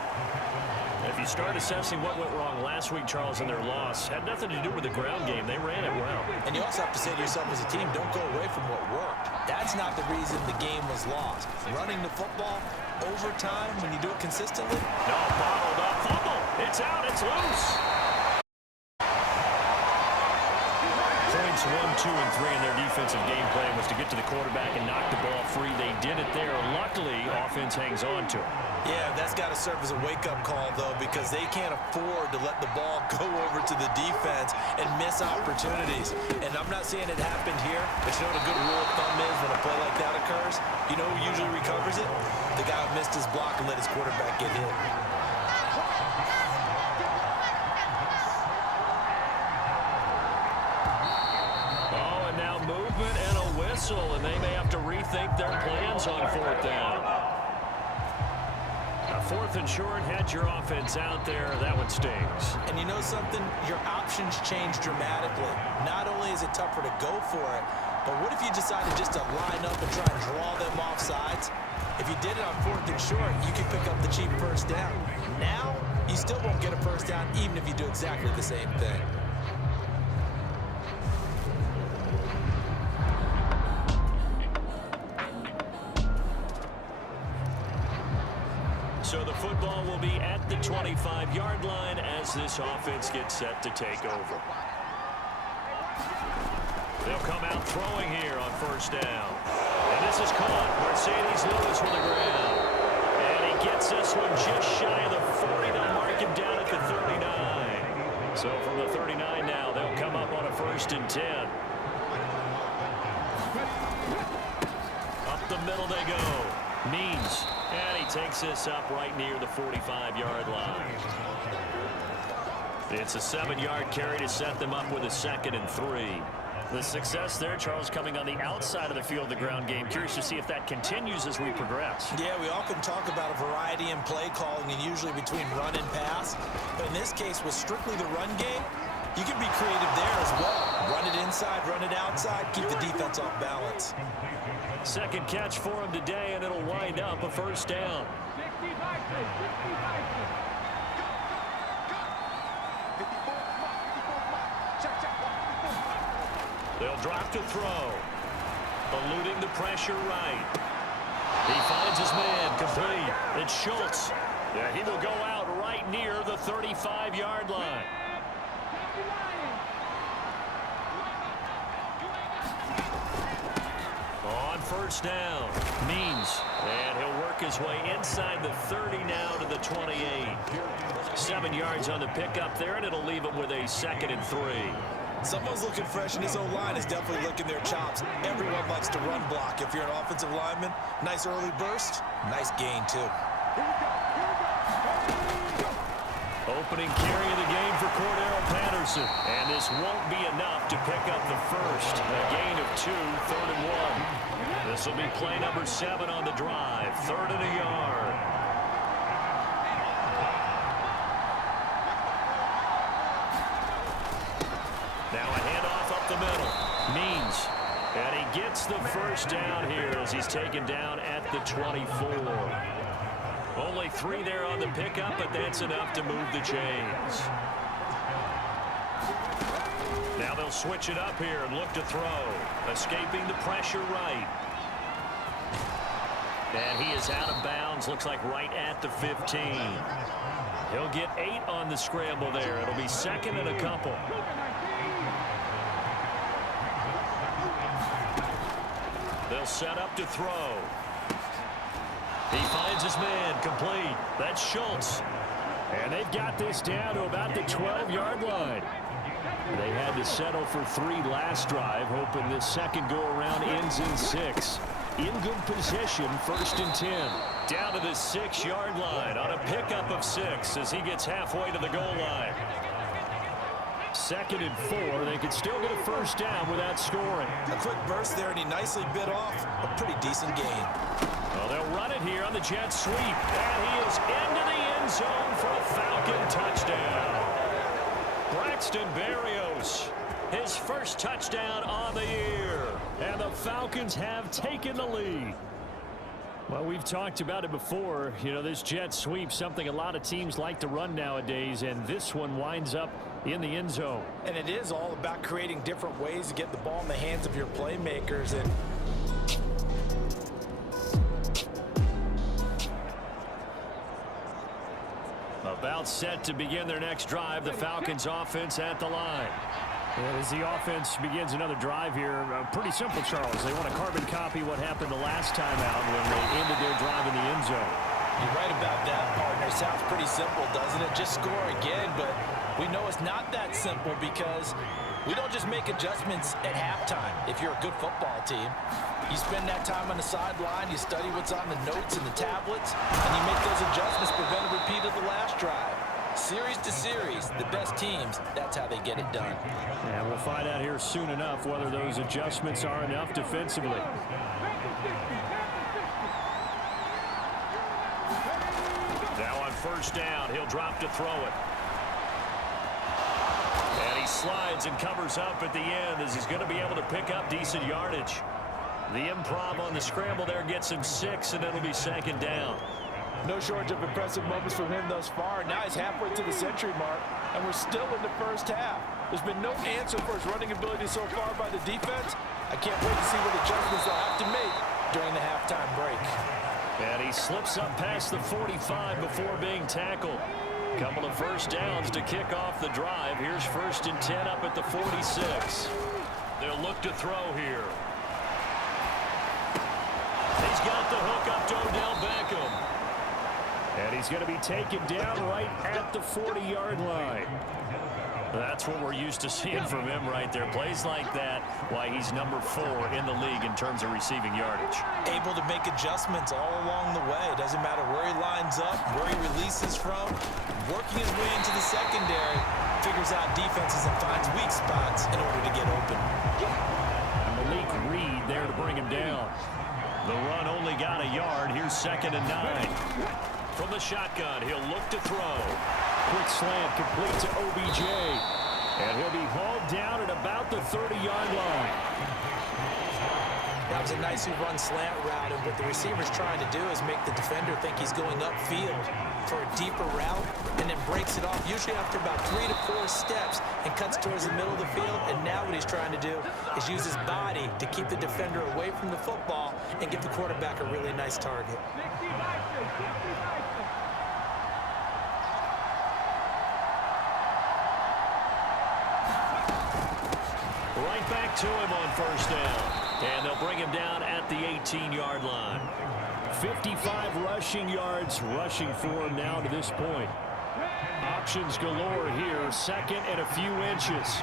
If you start assessing what went wrong last week, Charles, in their loss, had nothing to do with the ground game. They ran it well. And you also have to say to yourself as a team, don't go away from what worked. That's not the reason the game was lost. Running the football, overtime, when you do it consistently. No, bottled up. Fumble. It's out. It's loose. Points 1, 2, and 3 in their defensive game plan was to get to the quarterback and knock the ball free. They did it there. Luckily, offense hangs on to it. Yeah, that's got to serve as a wake-up call, though, because they can't afford to let the ball go over to the defense and miss opportunities. And I'm not saying it happened here, but you know what a good rule of thumb is when a play like that occurs? You know who usually recovers it? The guy who missed his block and let his quarterback get hit. Oh, and now movement and a whistle, and they may have to rethink their plans on 4th down. 4th and short, had your offense out there. That one stings. And you know something? Your options change dramatically. Not only is it tougher to go for it, but what if you decided just to line up and try and draw them off sides? If you did it on 4th and short, you could pick up the cheap first down. Now, you still won't get a first down even if you do exactly the same thing. So the football will be at the 25-yard line as this offense gets set to take over. They'll come out throwing here on 1st down. And this is caught. Mercedes Lewis with the ground. And he gets this one just shy of the 40. They'll mark him down at the 39. So from the 39 now, they'll come up on a 1st and 10. Up the middle they go. Means. And he takes this up right near the 45-yard line. It's a 7-yard carry to set them up with a 2nd and 3. The success there, Charles, coming on the outside of the field, the ground game. Curious to see if that continues as we progress. Yeah, we often talk about a variety in play calling and usually between run and pass. But in this case, with strictly the run game, you can be creative there as well. Run it inside, run it outside, keep the defense off balance. Second catch for him today, and it'll wind up a 1st down. They'll drop to throw. Eluding the pressure right. He finds his man complete. It's Schultz. Yeah, he will go out right near the 35-yard line. On 1st down, Means, and he'll work his way inside the 30 now to the 28. 7 yards on the pickup there, and it'll leave him with a 2nd and 3. Someone's looking fresh, and his O-line is definitely licking their chops. Everyone likes to run block. If you're an offensive lineman, nice early burst, nice gain too. Opening carry of the game for Cordero Patterson. And this won't be enough to pick up the first. A gain of 2, 3rd and 1. This will be play number 7 on the drive. 3rd and a yard. Now a handoff up the middle. Means. And he gets the first down here as he's taken down at the 24. Only 3 there on the pickup, but that's enough to move the chains. Now they'll switch it up here and look to throw. Escaping the pressure right. And he is out of bounds, looks like right at the 15. He'll get 8 on the scramble there. It'll be 2nd and a couple. They'll set up to throw. He finds his man complete. That's Schultz. And they've got this down to about the 12-yard line. They had to settle for 3 last drive, hoping this second go-around ends in 6. in good position, 1st and 10. Down to the 6-yard line on a pickup of 6 as he gets halfway to the goal line. 2nd and 4. They could still get a 1st down without scoring. A quick burst there, and he nicely bit off a pretty decent gain. Well, they'll run it here on the jet sweep. And he is into the end zone for a Falcon touchdown. Braxton Berrios, his first touchdown on the year. And the Falcons have taken the lead. Well, we've talked about it before. You know, this jet sweep, something a lot of teams like to run nowadays, and this one winds up in the end zone. And it is all about creating different ways to get the ball in the hands of your playmakers. And about set to begin their next drive, the Falcons offense at the line. And as the offense begins another drive here, pretty simple, Charles. They want to carbon copy what happened the last time out when they ended their drive in the end zone. You're right about that, partner. Sounds pretty simple, doesn't it? Just score again, but we know it's not that simple because we don't just make adjustments at halftime if you're a good football team. You spend that time on the sideline, you study what's on the notes and the tablets, and you make those adjustments, prevent a repeat of the last drive. Series to series, the best teams, that's how they get it done. And we'll find out here soon enough whether those adjustments are enough defensively. Now on 1st down, he'll drop to throw it. And he slides and covers up at the end as he's going to be able to pick up decent yardage. The improv on the scramble there gets him 6, and it'll be 2nd down. No shortage of impressive moments from him thus far. Now he's halfway to the century mark, and we're still in the 1st half. There's been no answer for his running ability so far by the defense. I can't wait to see what adjustments they'll have to make during the halftime break. And he slips up past the 45 before being tackled. Couple of 1st downs to kick off the drive. Here's 1st and 10 up at the 46. They'll look to throw here. He's got the hook up to Odell Beckham. And he's going to be taken down right at the 40-yard line. That's what we're used to seeing from him right there. Plays like that, why he's number 4 in the league in terms of receiving yardage. Able to make adjustments all along the way. Doesn't matter where he lines up, where he releases from. Working his way into the secondary, figures out defenses and finds weak spots in order to get open. And Malik Reed there to bring him down. The run only got a yard. Here's 2nd and 9. From the shotgun, he'll look to throw. Quick slant complete to OBJ. And he'll be hauled down at about the 30-yard line. That was a nicely run slant route, and what the receiver's trying to do is make the defender think he's going upfield for a deeper route, and then breaks it off, usually after about 3 to 4 steps, and cuts towards the middle of the field. And now what he's trying to do is use his body to keep the defender away from the football and give the quarterback a really nice target. Right back to him on 1st down. And they'll bring him down at the 18-yard line. 55 rushing yards rushing for him now to this point. Options galore here. 2nd and a few inches.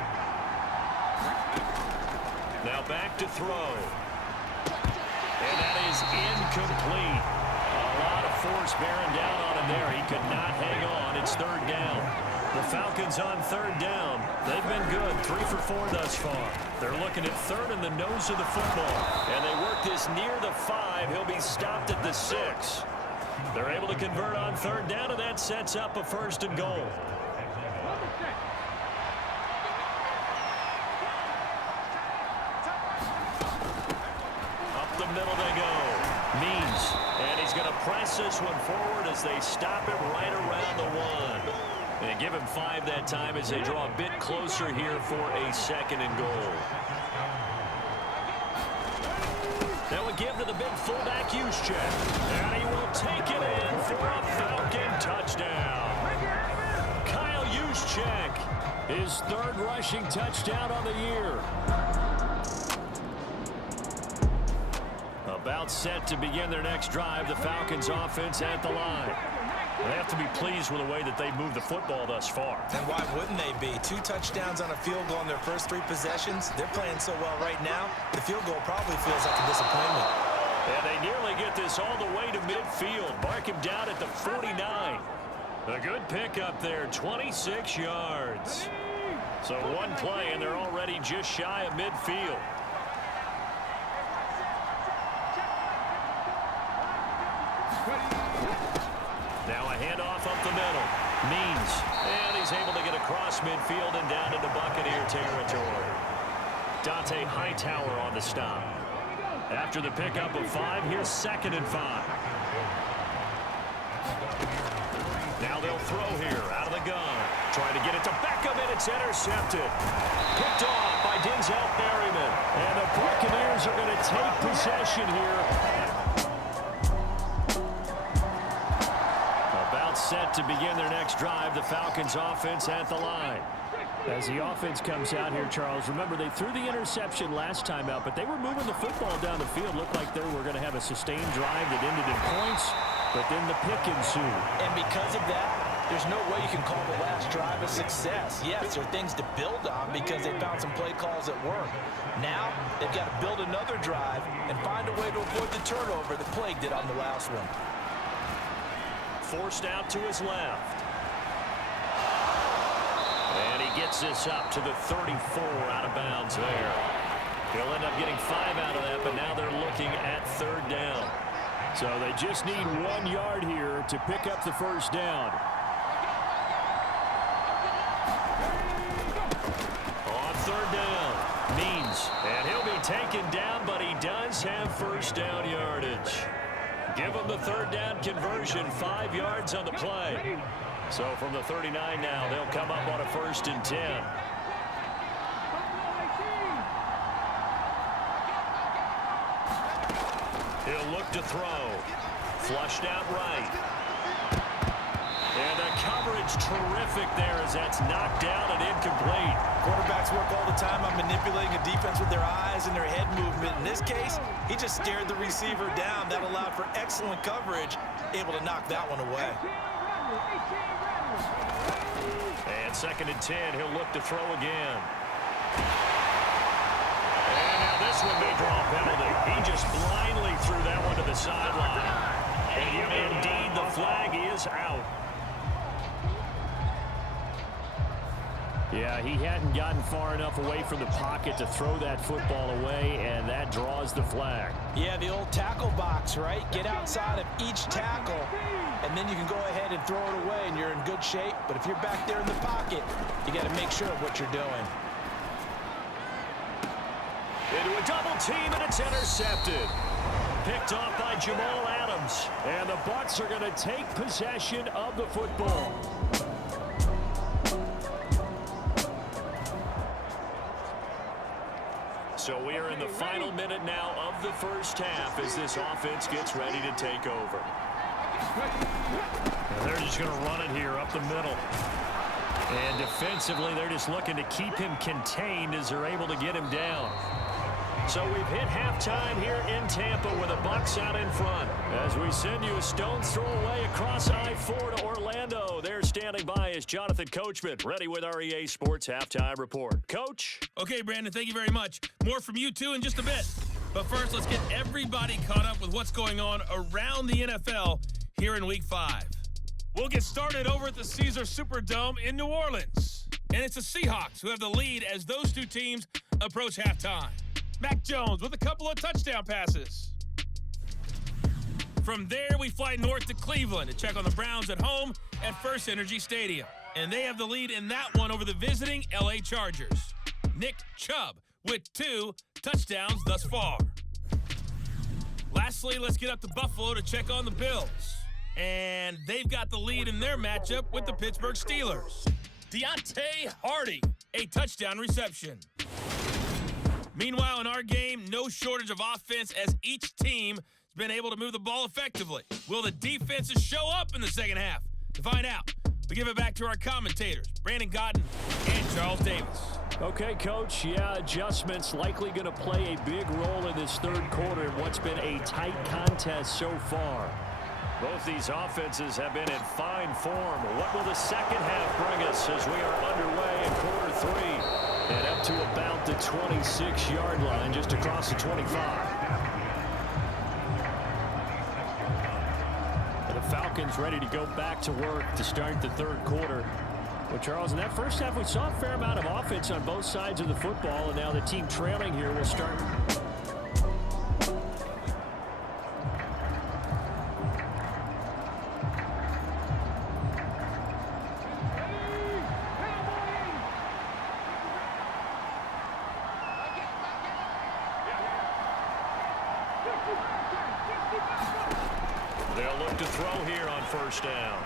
Now back to throw. And that is incomplete. A lot of force bearing down on him there. He could not hang on. It's 3rd down. The Falcons on 3rd down. They've been good, 3 for 4 thus far. They're looking at 3rd in the nose of the football. And they work this near the 5. He'll be stopped at the 6. They're able to convert on 3rd down, and that sets up a 1st and goal. Up the middle they go. Means. And he's going to press this one forward as they stop him right around the 1. And give him 5 that time as they draw a bit closer here for a 2nd and goal. That would give to the big fullback Juszczyk. And he will take it in for a Falcon touchdown. Kyle Juszczyk, his 3rd rushing touchdown on the year. About set to begin their next drive, the Falcons offense at the line. They have to be pleased with the way that they moved the football thus far. And why wouldn't they be? 2 touchdowns on a field goal in their first 3 possessions. They're playing so well right now, the field goal probably feels like a disappointment. And they nearly get this all the way to midfield. Mark him down at the 49. A good pickup there, 26 yards. So one play, and they're already just shy of midfield. Now a handoff up the middle. Means. And he's able to get across midfield and down into Buccaneer territory. Dante Hightower on the stop. After the pickup of 5, here's 2nd and 5. Now they'll throw here out of the gun. Trying to get it to Beckham, and it's intercepted. Picked off by Denzel Perryman. And the Buccaneers are going to take possession here. About set to begin their next drive. The Falcons offense at the line. As the offense comes out here, Charles, remember they threw the interception last time out, but they were moving the football down the field. Looked like they were going to have a sustained drive that ended in points, but then the pick ensued. And because of that, there's no way you can call the last drive a success. Yes, there are things to build on because they found some play calls that work. Now, they've got to build another drive and find a way to avoid the turnover that plagued it on the last one. Forced out to his left. And he gets this up to the 34 out of bounds there. He'll end up getting 5 out of that, but now they're looking at 3rd down. So they just need 1 yard here to pick up the 1st down. On 3rd down, Means. And he'll be taken down, but he does have 1st down yardage. Give him the 3rd down conversion, 5 yards on the play. So from the 39 now, they'll come up on a 1st and 10. He'll look to throw. Flushed out right. And the coverage terrific there as that's knocked down and incomplete. Quarterbacks work all the time on manipulating a defense with their eyes and their head movement. In this case, he just stared the receiver down. That allowed for excellent coverage, able to knock that one away. And 2nd and 10, he'll look to throw again. And now this one may draw a penalty. He just blindly threw that one to the sideline. And indeed, the flag is out. Yeah, he hadn't gotten far enough away from the pocket to throw that football away, and that draws the flag. Yeah, the old tackle box, right? Get outside of each tackle, and then you can go ahead and throw it away, and you're in good shape. But if you're back there in the pocket, you got to make sure of what you're doing. Into a double team, and it's intercepted. Picked off by Jamal Adams. And the Bucs are going to take possession of the football. So we are in the final minute now of the 1st half as this offense gets ready to take over. And they're just going to run it here up the middle. And defensively, they're just looking to keep him contained as they're able to get him down. So we've hit halftime here in Tampa with the Bucs out in front. As we send you a stone's throw away across I-4 to Orlando. There standing by is Jonathan Coachman, ready with our EA Sports Halftime Report. Coach? Okay, Brandon, thank you very much. More from you two in just a bit. But first, let's get everybody caught up with what's going on around the NFL here in Week 5. We'll get started over at the Caesar Superdome in New Orleans. And it's the Seahawks who have the lead as those two teams approach halftime. Mac Jones with a couple of touchdown passes. From there, we fly north to Cleveland to check on the Browns at home at First Energy Stadium. And they have the lead in that one over the visiting LA Chargers. Nick Chubb with 2 touchdowns thus far. Lastly, let's get up to Buffalo to check on the Bills. And they've got the lead in their matchup with the Pittsburgh Steelers. Deontay Hardy, a touchdown reception. Meanwhile, in our game, no shortage of offense as each team has been able to move the ball effectively. Will the defenses show up in the second half? To find out, we give it back to our commentators, Brandon Cotton and Charles Davis. Okay, Coach. Yeah, adjustments likely going to play a big role in this 3rd quarter in what's been a tight contest so far. Both these offenses have been in fine form. What will the second half bring us as we are underway in quarter 3? And up to about the 26-yard line, just across the 25. gets ready to go back to work to start the third quarter. Well, Charles, in that first half, we saw a fair amount of offense on both sides of the football, and now the team trailing here will start. They'll look to throw here on first down.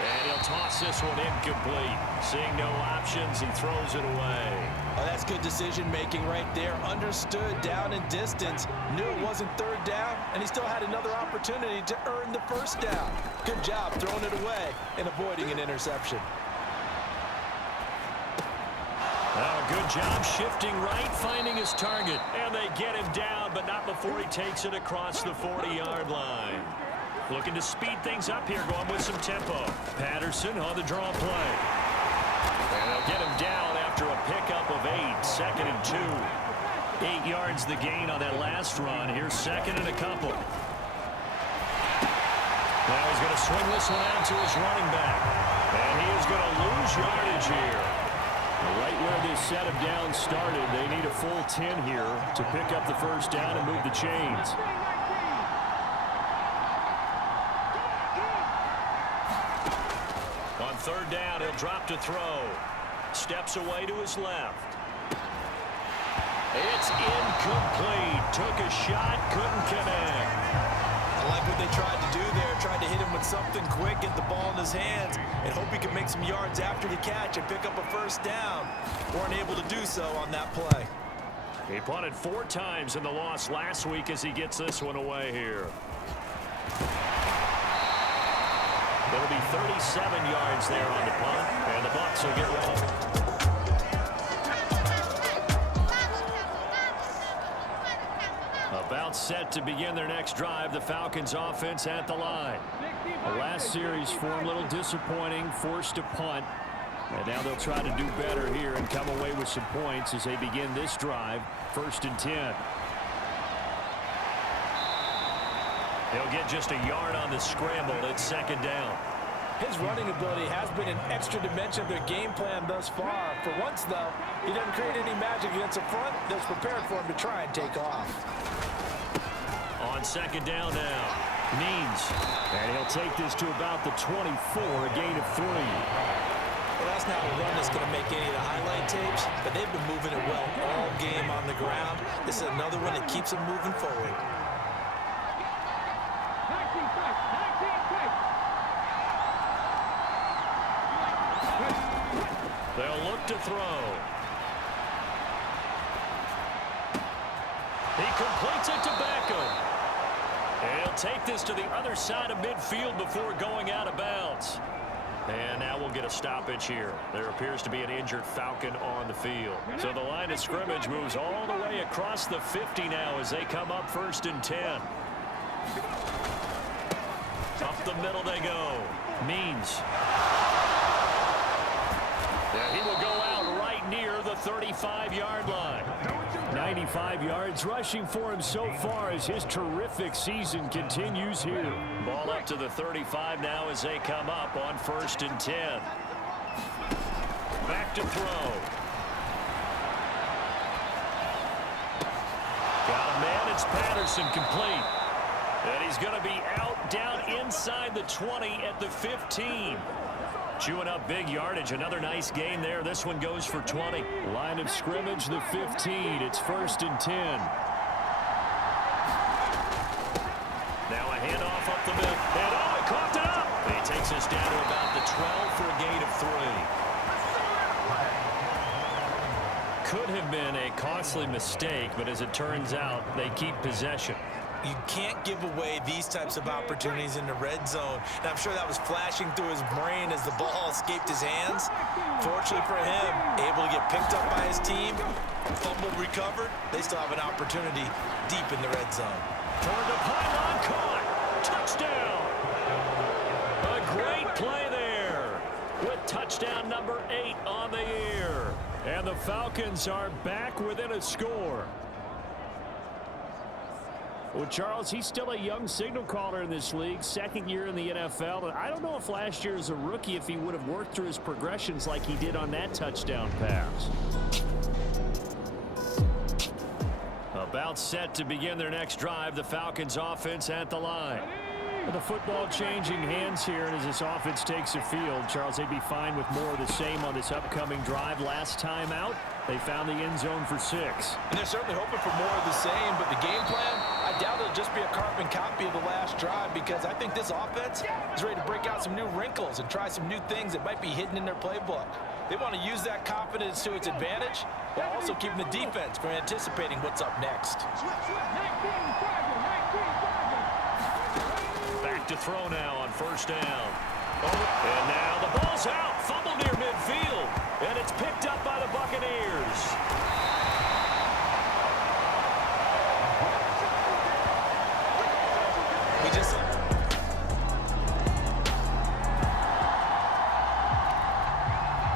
And he'll toss this one incomplete. Seeing no options, he throws it away. Oh, that's good decision-making right there. Understood down and distance. Knew it wasn't third down, and he still had another opportunity to earn the first down. Good job throwing it away and avoiding an interception. Well, a good job shifting right, finding his target. And they get him down, but not before he takes it across the 40-yard line. Looking to speed things up here, going with some tempo. Patterson on the draw play. And they'll get him down after a pickup of 8, 2nd and 2. 8 yards the gain on that last run. Here's 2nd and a couple. Now he's going to swing this one out to his running back. And he is going to lose yardage here. Right where this set of downs started, they need a full 10 here to pick up the first down and move the chains. On third down, he'll drop to throw. Steps away to his left. It's incomplete. Took a shot, couldn't connect. I like what they tried to do there. Tried to hit him with something quick, get the ball in his hands, and hope he can make some yards after the catch and pick up a first down. Weren't able to do so on that play. He punted 4 times in the loss last week as he gets this one away here. It'll be 37 yards there on the punt, and the Bucs will get one. About set to begin their next drive, the Falcons offense at the line. The last series form a little disappointing, forced to punt. And now they'll try to do better here and come away with some points as they begin this drive, 1st and 10. They'll get just a yard on the scramble. It's 2nd down. His running ability has been an extra dimension of their game plan thus far. For once, though, he doesn't create any magic against the front that's prepared for him to try and take off. On 2nd down now, Means. And he'll take this to about the 24, a gain of 3. Well, that's not a run that's going to make any of the highlight tapes, but they've been moving it well all game on the ground. This is another one that keeps them moving forward. They'll look to throw. He completes it to Beckham. And he'll take this to the other side of midfield before going out of bounds. And now we'll get a stoppage here. There appears to be an injured Falcon on the field. So the line of scrimmage moves all the way across the 50 now as they come up 1st and 10. Up the middle they go. Means. Yeah, he will go out right near the 35-yard line. 95 yards rushing for him so far as his terrific season continues here. Ball up to the 35 now as they come up on 1st and 10. Back to throw. Got a man. It's Patterson complete. And he's going to be out down inside the 20 at the 15. Chewing up big yardage. Another nice gain there. This one goes for 20. Line of scrimmage, the 15. It's 1st and 10. Now a handoff up the middle. And oh, he coughed it up. And he takes us down to about the 12 for a gain of 3. Could have been a costly mistake, but as it turns out, they keep possession. You can't give away these types of opportunities in the red zone. And I'm sure that was flashing through his brain as the ball escaped his hands. Fortunately for him, able to get picked up by his team, fumble recovered. They still have an opportunity deep in the red zone. Toward the pylon, caught. Touchdown. A great play there with touchdown number 8 on the year. And the Falcons are back within a score. Well, Charles, he's still a young signal caller in this league, second year in the NFL. And I don't know if last year as a rookie if he would have worked through his progressions like he did on that touchdown pass. About set to begin their next drive, the Falcons offense at the line. The football changing hands here, and as this offense takes the field, Charles, they'd be fine with more of the same on this upcoming drive. Last time out, they found the end zone for 6. And they're certainly hoping for more of the same, but the game plan, I doubt it'll just be a carbon copy of the last drive, because I think this offense is ready to break out some new wrinkles and try some new things that might be hidden in their playbook. They want to use that confidence to its advantage, while also keeping the defense from anticipating what's up next. Back to throw now on first down. And now the ball's out. Fumble near midfield. And it's picked up by the Buccaneers.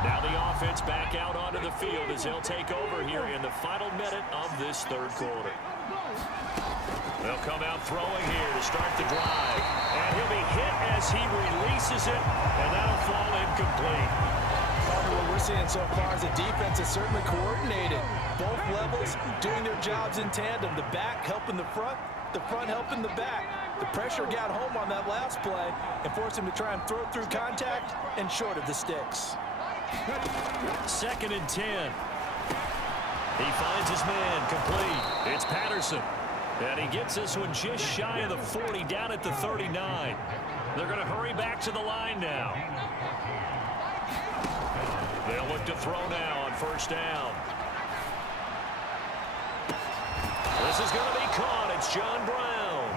Now the offense back out onto the field as they'll take over here in the final minute of this third quarter. They'll come out throwing here to start the drive. And he'll be hit as he releases it, and that'll fall incomplete. What we're seeing so far is the defense is certainly coordinated. Both levels doing their jobs in tandem. The back helping the front helping the back. The pressure got home on that last play and forced him to try and throw through contact and short of the sticks. 2nd and 10. He finds his man complete. It's Patterson. And he gets this one just shy of the 40, down at the 39. They're going to hurry back to the line now. They'll look to throw now on first down. This is going to be caught. It's John Brown.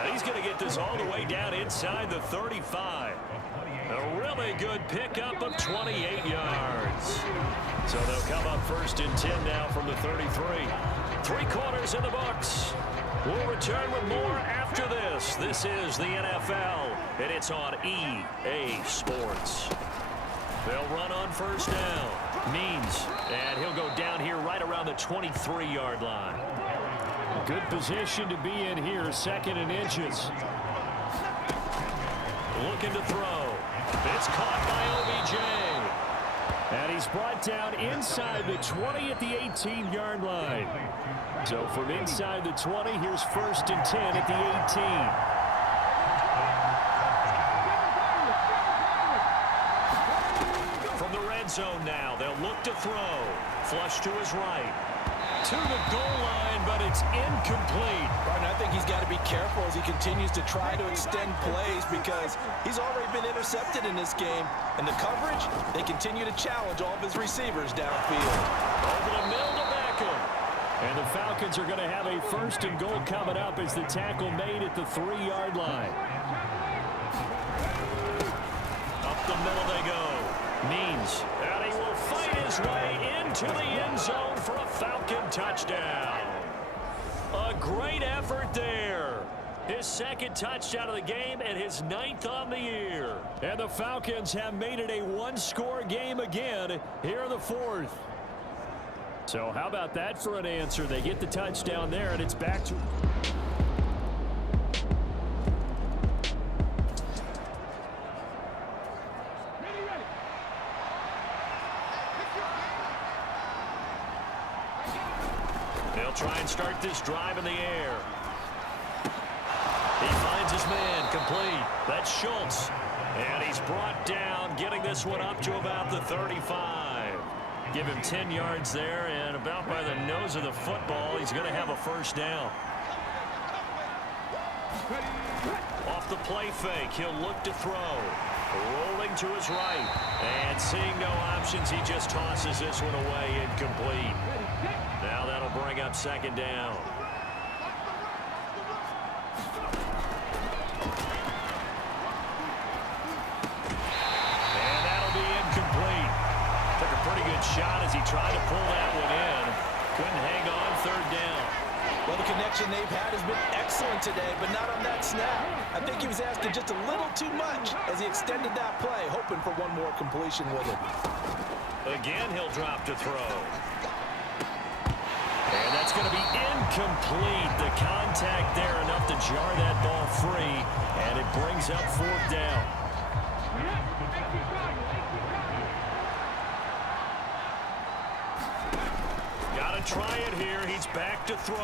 And he's going to get this all the way down inside the 35. A really good pickup of 28 yards. So they'll come up 1st and 10 now from the 33. 3 quarters in the books. We'll return with more after this. This is the NFL, and it's on EA Sports. They'll run on first down. Means, and he'll go down here right around the 23-yard line. Good position to be in here, 2nd and inches. Looking to throw. It's caught by OBJ. And he's brought down inside the 20 at the 18-yard line. So from inside the 20, here's 1st and 10 at the 18. From the red zone now, they'll look to throw. Flush to his right. To the goal line, but it's incomplete. Right, I think he's got to be careful as he continues to try to extend plays because he's already been intercepted in this game. And the coverage, they continue to challenge all of his receivers downfield. Over the middle to Beckham. And the Falcons are going to have a 1st and goal coming up as the tackle made at the 3-yard line. Up the middle they go. Means, and he will fight his way into the end zone for a Falcon touchdown. A great effort there. His 2nd touchdown of the game and his 9th on the year. And the Falcons have made it a 1-score game again here in the 4th. So how about that for an answer? They get the touchdown there, and it's back to... They'll try and start this drive in the air. He finds his man complete. That's Schultz. And he's brought down, getting this one up to about the 35. Give him 10 yards there, and about by the nose of the football, he's going to have a 1st down. Off the play fake, he'll look to throw. Rolling to his right. And seeing no options, he just tosses this one away, incomplete. Now that'll bring up 2nd down. And that'll be incomplete. Took a pretty good shot as he tried to pull that one in. Couldn't hang on, 3rd down. Well, the connection they've had has been excellent today, but not on that snap. I think he was asking just a little too much as he extended that play, hoping for one more completion with it. Again, he'll drop to throw. And that's It's going to be incomplete. The contact there enough to jar that ball free, and it brings up fourth down. Got to try it here. He's back to throw.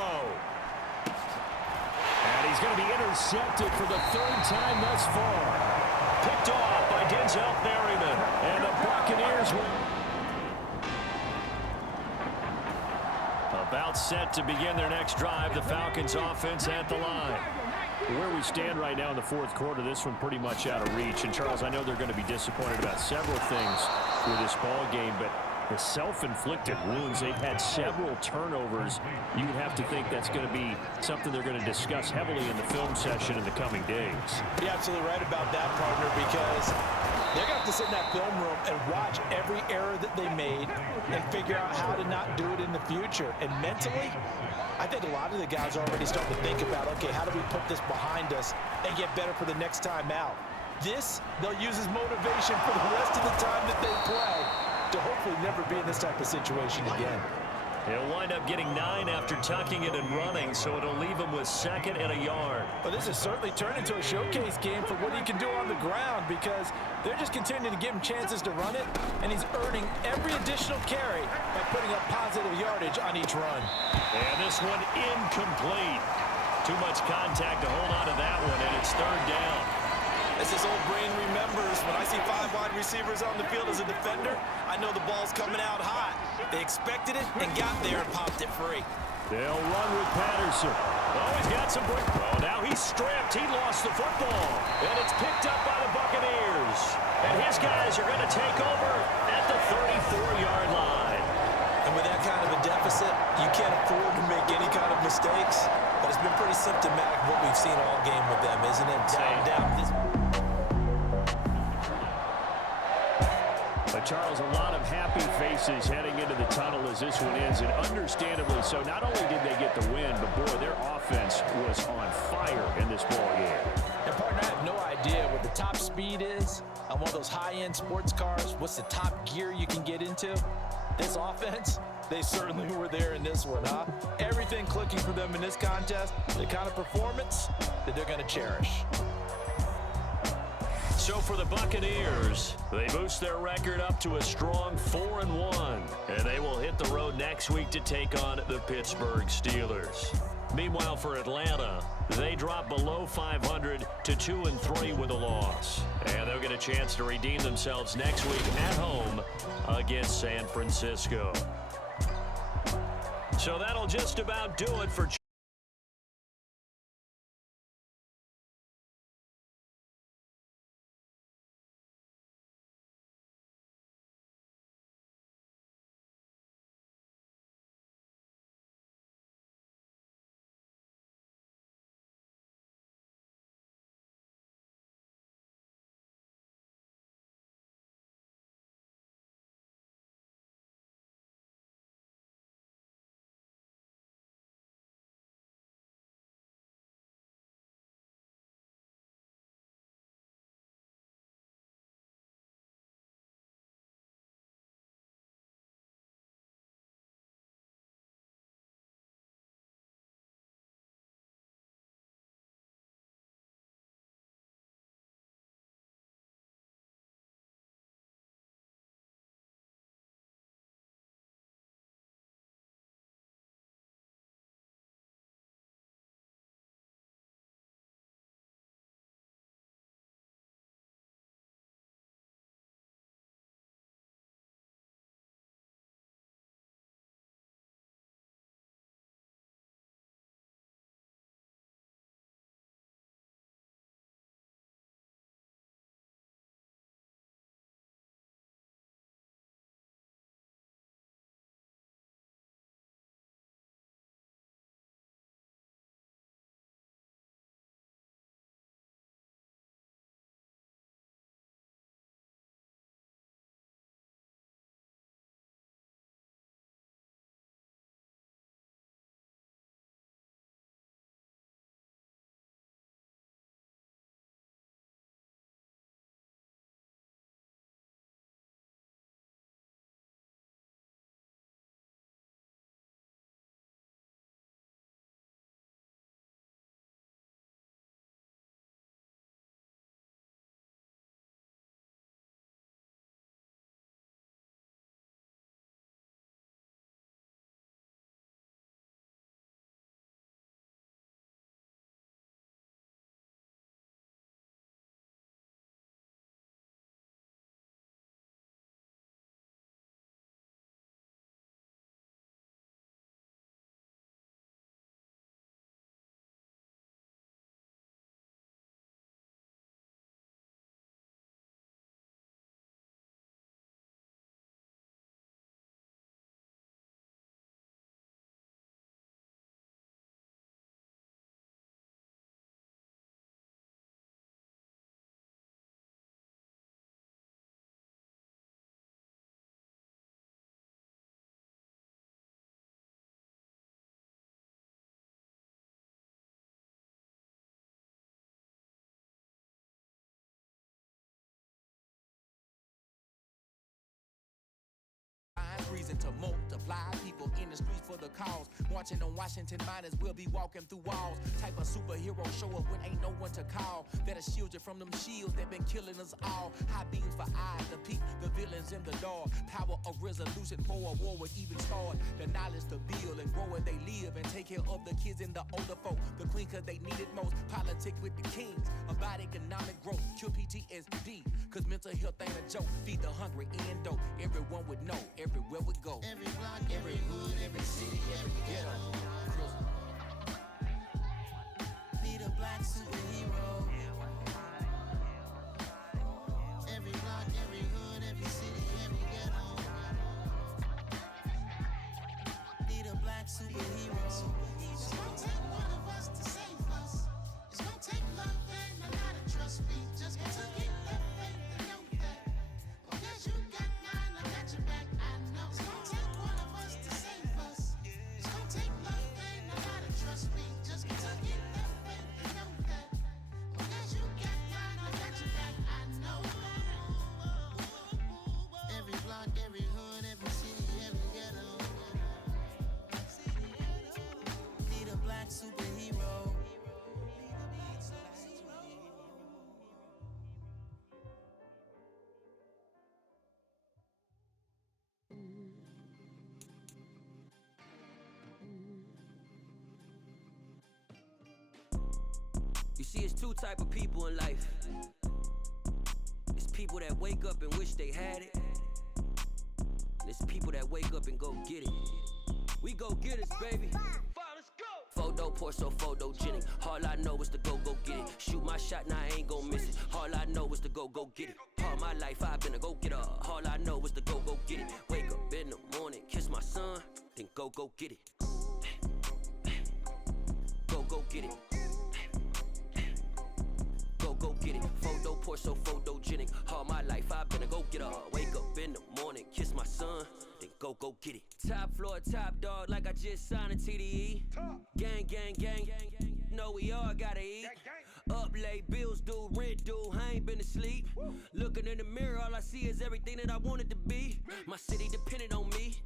And he's going to be intercepted for the third time thus far. Picked off by Denzel Berryman. And the Buccaneers win. About set to begin their next drive. The Falcons offense at the line. Where we stand right now in the fourth quarter, this one pretty much out of reach. And, Charles, I know they're going to be disappointed about several things with this ball game, but the self-inflicted wounds, they've had several turnovers. You would have to think that's going to be something they're going to discuss heavily in the film session in the coming days. You're absolutely right about that, partner, because they're going to have to sit in that film room and watch every error that they made and figure out how to not do it in the future. And mentally, I think a lot of the guys are already starting to think about, okay, how do we put this behind us and get better for the next time out? This, they'll use as motivation for the rest of the time that they play to hopefully never be in this type of situation again. He'll wind up getting 9 after tucking it and running, so it'll leave him with 2nd and a yard. But this has certainly turned into a showcase game for what he can do on the ground, because they're just continuing to give him chances to run it, and he's earning every additional carry by putting up positive yardage on each run. And this one incomplete. Too much contact to hold on to that one, and it's 3rd down. As this old brain remembers, when I see 5 wide receivers on the field as a defender, I know the ball's coming out hot. They expected it and got there and popped it free. They'll run with Patterson. Oh, he's got some break. Oh, now he's stripped. He lost the football. And it's picked up by the Buccaneers. And his guys are going to take over at the 34-yard line. And with that kind of a deficit, you can't afford to make any kind of mistakes. But it's been pretty symptomatic of what we've seen all game with them, isn't it? Down. But Charles, a lot of happy faces heading into the tunnel as this one ends, and understandably so. Not only did they get the win, but boy, their offense was on fire in this ball game. And partner, I have no idea what the top speed is on one of those high-end sports cars. What's the top gear you can get into? This offense, they certainly were there in this one, huh? Everything clicking for them in this contest, the kind of performance that they're going to cherish. So for the Buccaneers, they boost their record up to a strong 4-1, and they will hit the road next week to take on the Pittsburgh Steelers. Meanwhile, for Atlanta, they drop below 500 to 2-3 with a loss, and they'll get a chance to redeem themselves next week at home against San Francisco. So that'll just about do it for multiply. People in the streets for the cause. Marching on Washington, might as well be walking through walls. Type of superhero show up when ain't no one to call. That'll shield you from them shields that been killing us all. High beams for eyes to peek the villains in the dark. Power of resolution for a war would even start. The knowledge to build and grow where they live and take care of the kids and the older folk. The queen cause they need it most. Politics with the kings. About economic growth. Cure PTSD. Cause mental health ain't a joke. Feed the hungry and dope. Everyone would know. Everywhere we go. Every block, every hood, every city, every ghetto. Need a black superhero. Every block, every hood, every city, every ghetto. Need a black superhero. It's gonna take one of us to save us. It's gonna take love and a lot of trust. We just got to get that faith and know that. Oh, yes, you got mine, I got your back. I know. It's gonna take one of us to save us. It's gonna take love and a lot of trust. We just got to get that faith and know that. Oh, yes, you got mine, I got your back. I know. Every block, every hood, every city, every ghetto. Need a black superhero. You see, it's two type of people in life. It's people that wake up and wish they had it. And it's people that wake up and go get it. We go get it, baby. Photo pour so photogenic. All I know is to go get it. Shoot my shot, now I ain't gon' miss it. All I know is to go get it. All my life I've been a go getter. All I know is to go get it. Wake up in the morning, kiss my son, then go get it. Go get it. Go get it. Photo pour so photogenic. All my life I've been a go getter. Wake up in the morning, kiss my son, then go get it. Top floor, top dog, like I just signed a TDE. Gang, gang, gang, gang, gang. Know we all gotta eat. Up late, bills due, rent due, I ain't been asleep. Looking in the mirror, all I see is everything that I wanted to be. My city depended on me,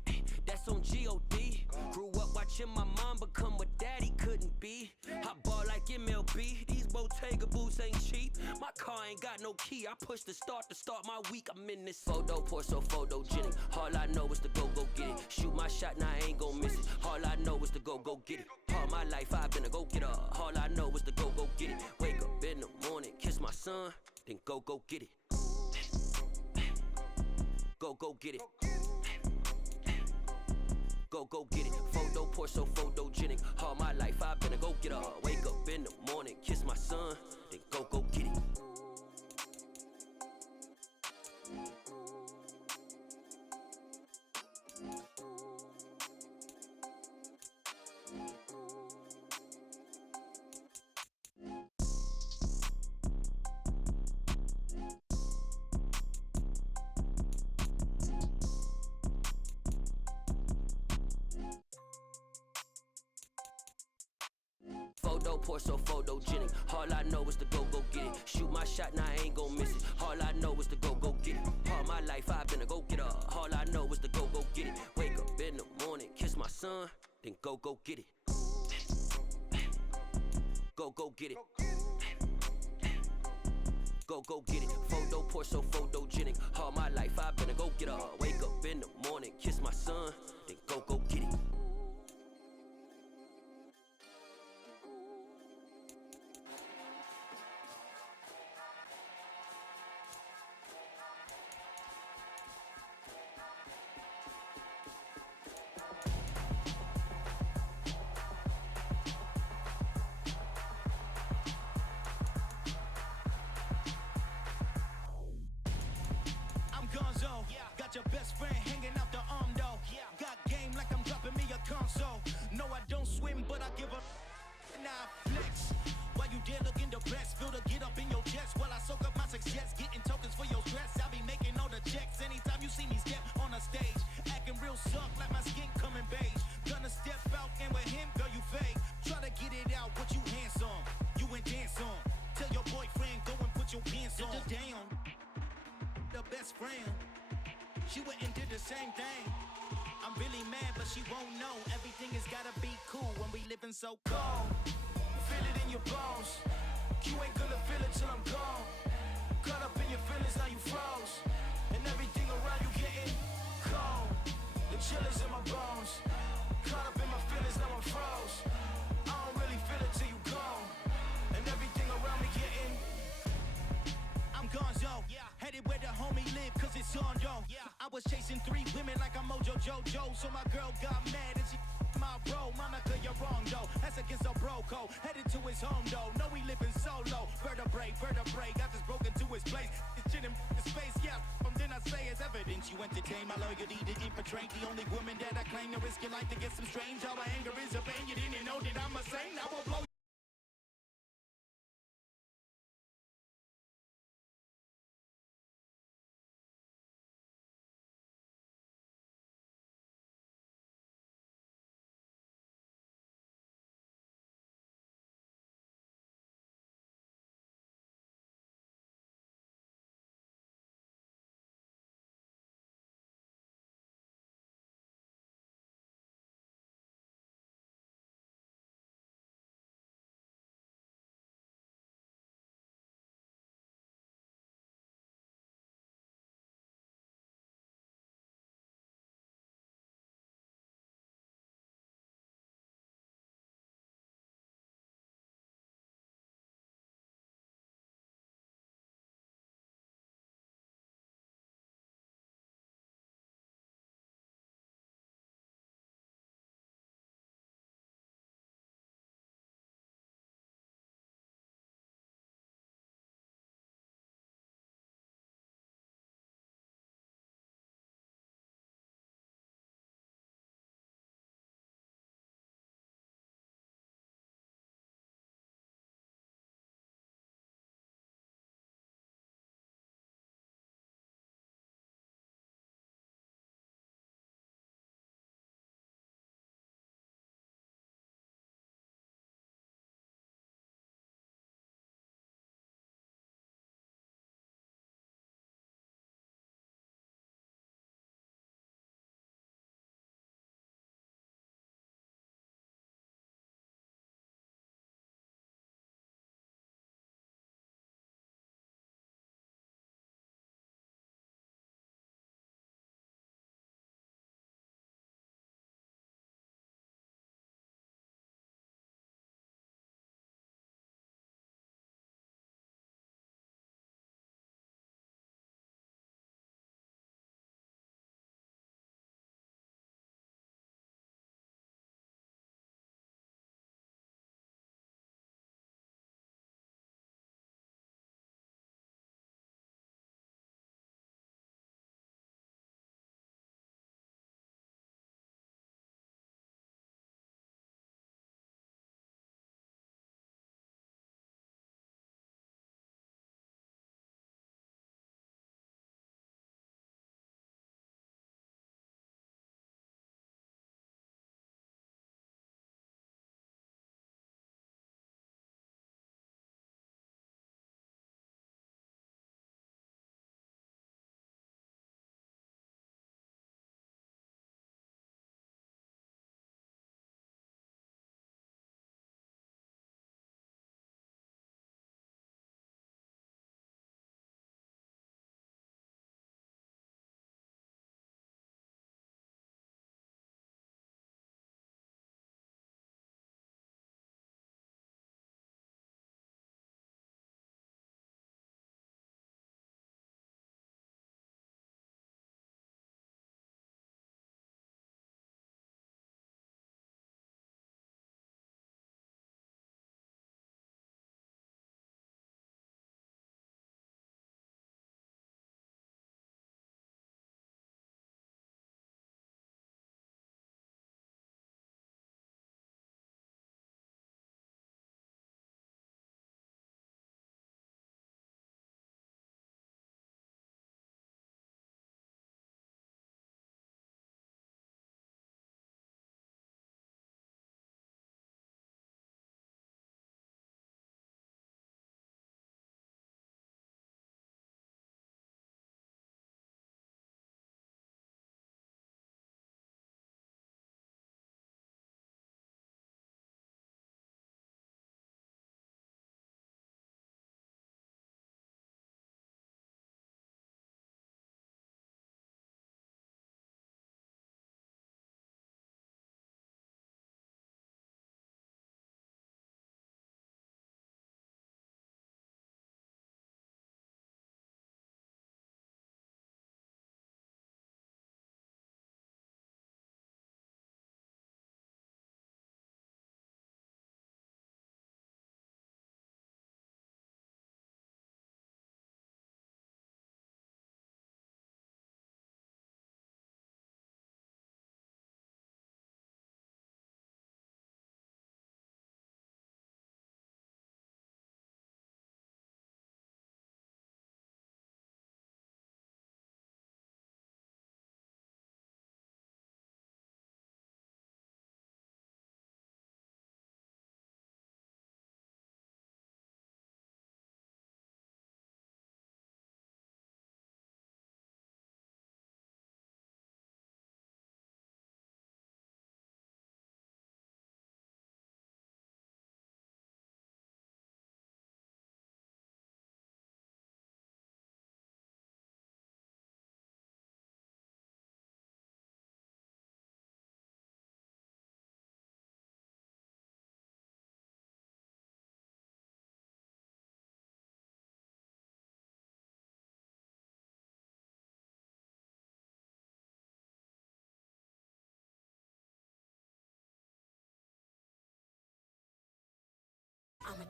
that's on G.O.D. Grew up watching my mom become what daddy couldn't be. I ball like MLB, these Bottega boots ain't cheap. My car ain't got no key, I push the start to start my week. I'm in this photo pour so photogenic. All I know is to go get it. Shoot my shot, now I ain't gon' miss it. All I know is to go get it. All my life I've been a go getter. All I know is to go get it. Wake up in the morning, kiss my son, then go get it. Go get it. Go get it. Photo pour so photogenic. All my life I've been a go getter. Wake up in the morning, kiss my son, then go get it. Photo pour so photogenic. All I know is to go get it. Shoot my shot, now I ain't gon' miss it. All I know is to go get it. All my life I've been a go getter. All I know is to go get it. Wake up in the morning, kiss my son, then go get it. Go get it. Go get it. Photo pour so photogenic. All my life I've been a go getter. Wake up in the morning, kiss my son, then go get it. Got your best friend hanging out the arm though. Got game like I'm dropping me a console. No, I don't swim, but I give a now flex. While you there looking depressed, feel the get up in your chest while I soak up my success, getting tokens for your stress. I be making all the checks anytime you see me step on a stage, acting real suck like my skin coming beige. Gonna step out and with him, girl, you fake. Try to get it out, what you handsome, you and dance on. Tell your boyfriend go and put your pants on. Damn, the best friend. She went and did the same thing. I'm really mad, but she won't know. Everything has gotta be cool when we living so cold. Feel it in your bones. You ain't gonna feel it till I'm gone. Caught up in your feelings, now you froze. And everything around you getting cold. The chill is in my bones. Caught up in my feelings, now I'm froze. I don't really feel it till you gone. And everything around me getting I'm gone, yo. Headed where the homie live, cause it's on, yo. I was chasing 3 women like I'm Mojo Jojo. So my girl got mad and she my bro. Monica, you're wrong, though. That's against our bro code. Headed to his home, though. No, we living solo. Vertebrae. Got this broken to his place. It's shit in his face, yeah. From then I say it's evidence. You entertain my loyalty to infiltrate. The only woman that I claim to risk your life to get some strange. All my anger is a pain. You didn't know that I'm a saint. I will blow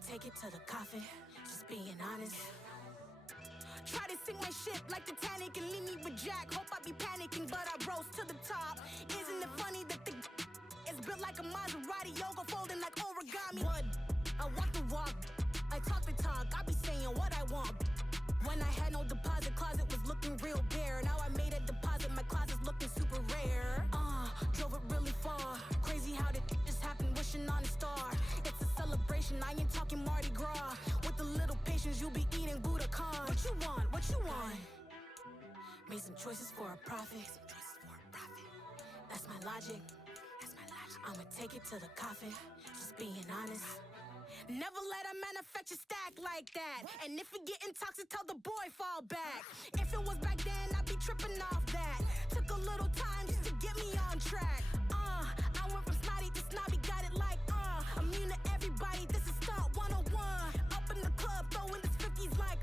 take it to the coffin, just being honest. Try to sink my ship like Titanic and leave me with Jack. Hope I be panicking, but I rose to the top. Isn't it funny that the is built like a Maserati, yoga folding like origami? What? I walk the walk, I talk the talk, I be saying what I want. When I had no deposit, closet was looking real bare. Now I made a deposit, my closet's looking super rare. Drove it really far. Crazy how did this happen, wishing on a star. It's a celebration, I ain't talking Mardi Gras. With a little patience, you'll be eating Budokan. What you want? What you want? Made some choices for a profit. That's my logic. I'ma take it to the coffin, just being honest. Never let a manufacture stack like that. And if it getting toxic, tell the boy fall back. If it was back then, I'd be tripping off that. Took a little time just to get me on track. I went from snotty to snobby, got it like, immune to everybody, this is stunt 101. Up in the club, throwing this 50s like,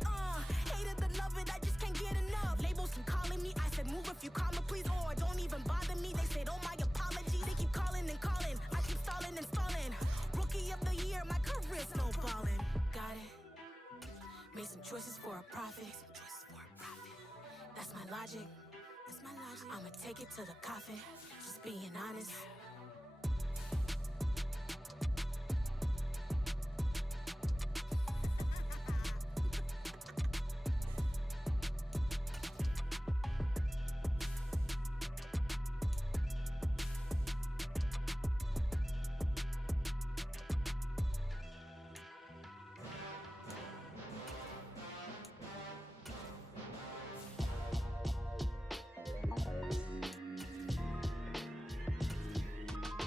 hate it, love it, I just can't get enough. Labels keep calling me, I said move if you call me, please, or don't even bother me. They said, oh my apology, they keep calling and calling. I keep stalling and stalling. Rookie of the year, my career's snowballing. Got it. Made some choices for a profit. That's my logic. I'ma take it to the coffin, just being honest.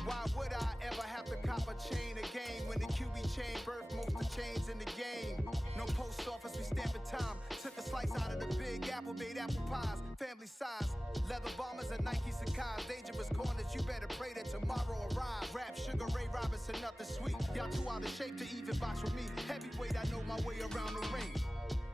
Why would I ever have to cop a chain again when the QB chain birthed most of the chains in the game? No post office, we stamping time. Took a slice out of the big apple, made apple pies, family size. Leather bombers and Nike Sacai's, dangerous corners, you better pray that tomorrow arrives. Rap, Sugar Ray Robinson, nothing sweet. Y'all too out of shape to even box with me. Heavyweight, I know my way around the ring.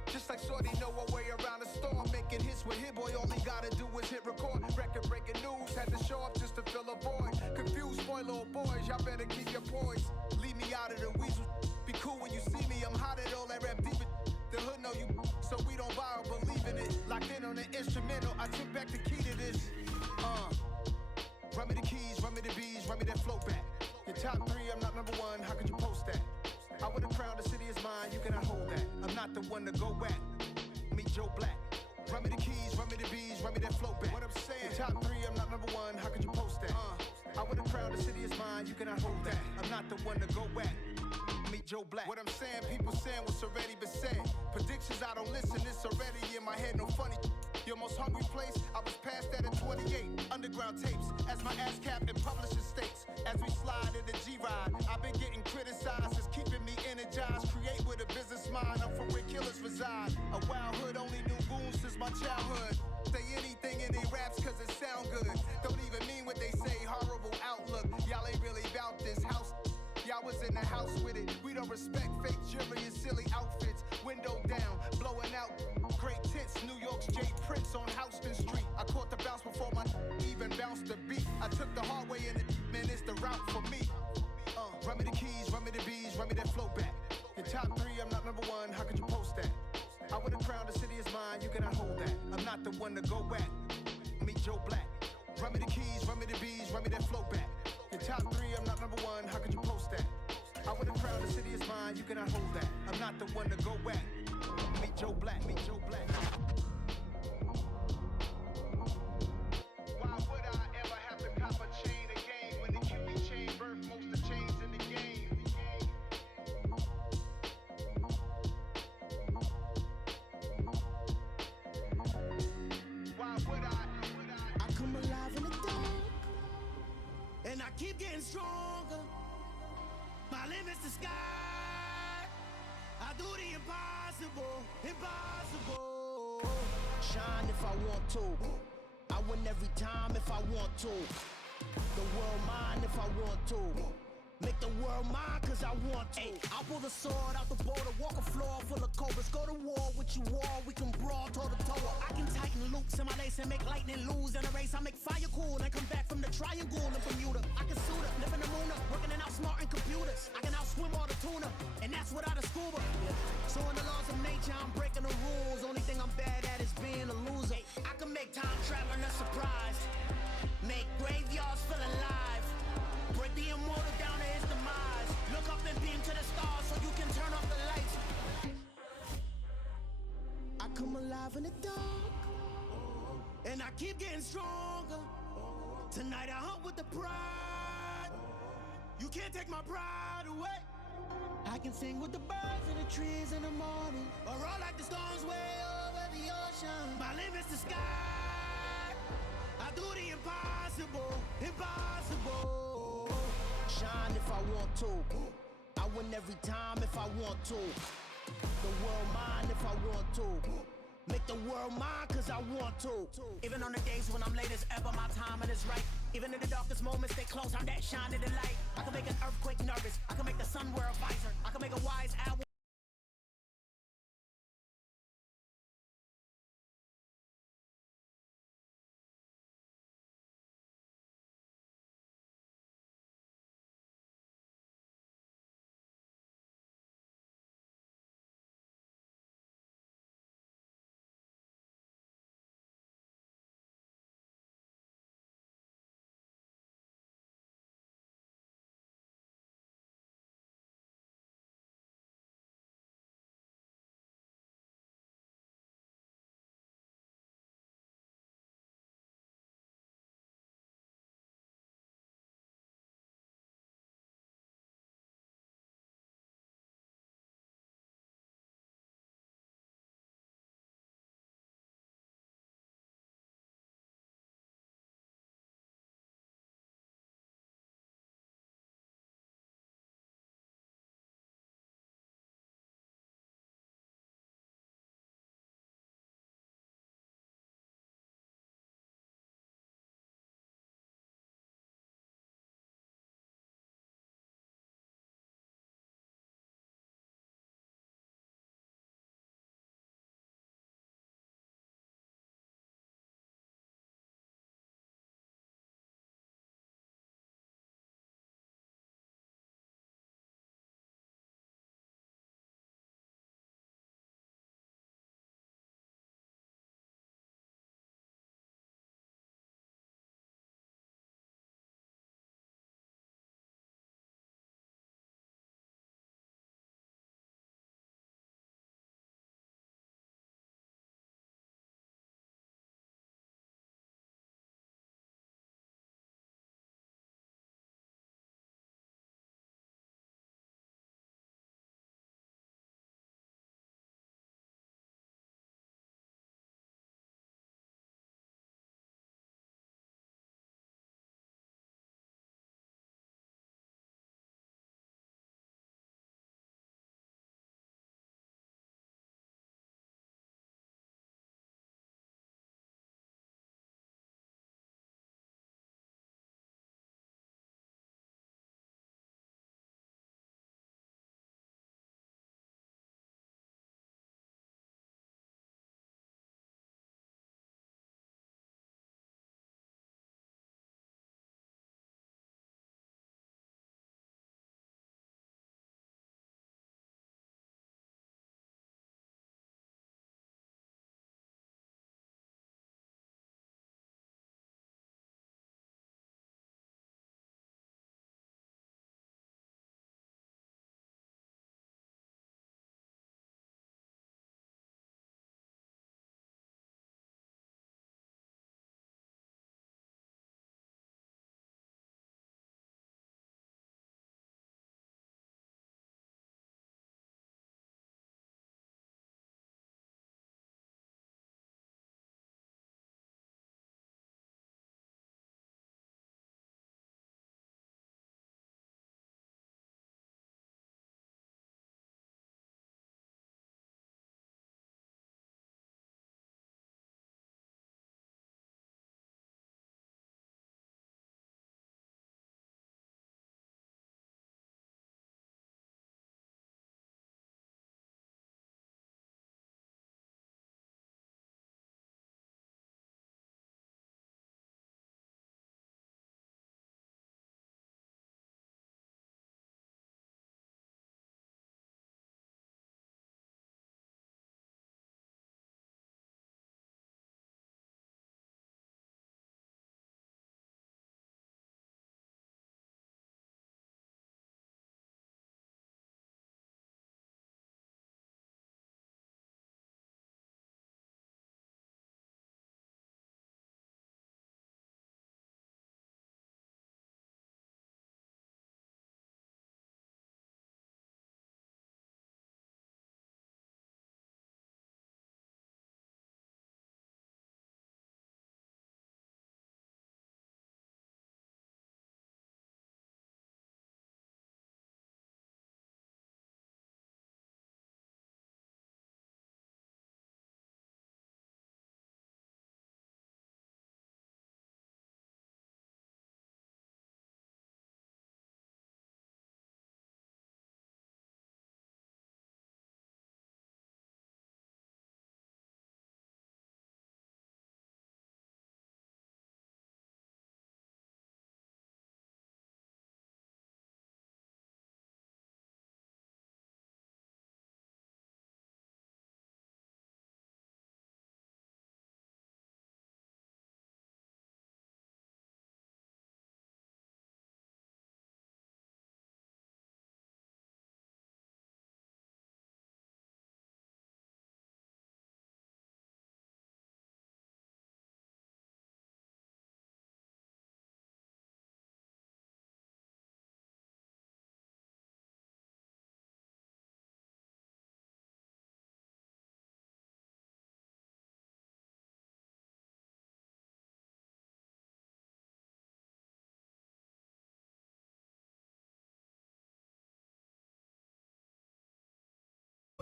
Just like Shorty know her way around the storm. Making hits with Hit Boy, all he gotta do is hit record. Record breaking news, had to show up just to fill a void. Confused, boy, little boys, y'all better keep your poise. Leave me out of the weasel. Be cool when you see me, I'm hot at all that rap deep. The hood know you, so we don't borrow, believe in it. Locked in on the instrumental, I took back the key to this. Run me the keys, run me the bees, run me that flow back. Your top three, I'm not number one, how could you post that? I would've crowned the city is mine, you cannot hold that. I'm not the one to go back. Meet Joe Black. Run me the keys, run me the bees, run me that flow back. What I'm saying, your top three, I'm not number one, how could you post that? I would've crowned the city is mine, you cannot hold that. I'm not the one to go back. Meet Joe Black. What I'm saying, people saying what's already been said. Predictions, I don't listen, it's already in my head, no funny. Your most hungry place, I was past that at 28. Underground tapes, as my ass cap in publishing states. As we slide in the G-Ride, I've been getting criticized, it's keeping me energized. Create with a business mind, I'm from where killers reside. A wild hood, only knew goons since my childhood. Say anything in they raps cause it sound good. Don't even mean what they say, horrible outlook. Y'all ain't really about this house. Y'all was in the house with it. We don't respect fake jewelry and silly outfits. Window down, blowing out great tits. New York's J. Prince on Houston Street. I caught the bounce before my even bounced the beat. I took the hard way in it, man, it's the route for me. Run me the keys, run me the bees, run me that flow back. Your top three, I'm not number one, how could you post that? I would've crowned the city is mine, you cannot hold that. I'm not the one to go back. Meet Joe Black. Run me the keys, run me the bees, run me that flow back. Your top three, I'm not number one, how could you post that? I would've crowned the city is mine, you cannot hold that. I'm not the one to go back. Meet Joe Black, meet Joe Black. Why would I ever have to cop a chain again when the QB chain birthed most of the chains in the game? Why would I come alive in the dark, and I keep getting stronger. My limit's the sky. I do the impossible, impossible. Shine if I want to. I win every time if I want to. The world mine if I want to. Make the world mine cause I want to. Ay, I'll pull the sword out the border, walk a floor full of cobras. Go to war with you all, we can brawl toe to toe. I can tighten loops in my lace and make lightning lose in a race. I make fire cool and come back from the triangle in Bermuda. I can suit up, live in the moon up, working and outsmarting computers. I can outswim all the tuna, and that's without a scuba. So in the laws of nature, I'm breaking the rules. Only thing I'm bad at is being a loser. I can make time traveling a surprise. Make graveyards feel alive. Break the immortal down to his demise. Look up and beam to the stars so you can turn off the lights. I come alive in the dark, and I keep getting stronger. Tonight I hunt with the pride. You can't take my pride away. I can sing with the birds and the trees in the morning, or roll like the storms way over the ocean. My limit's the sky. I do the impossible, impossible. Shine if I want to. I win every time if I want to. The world mine if I want to. Make the world mine cause I want to. Even on the days when I'm late as ever, my timing is right. Even in the darkest moments, stay close, I'm that shining the light. I can make an earthquake nervous, I can make the sun wear a visor, I can make a wise owl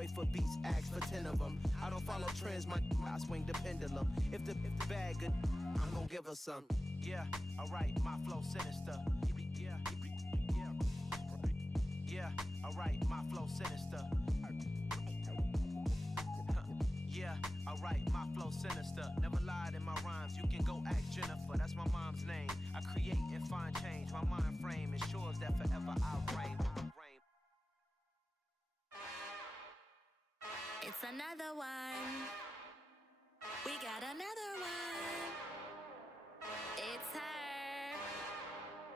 wait for beats, ask for 10 of them. I don't follow trends, I swing the pendulum. If the bag good, I'm gon' give her some. Yeah, alright, my flow sinister. Yeah, alright, my flow sinister. Yeah, alright, my flow sinister. Never lied in my rhymes, you can go ask Jennifer. That's my mom's name. I create and find change. My mind frame ensures that forever I'll reign. It's another one. We got another one. It's her.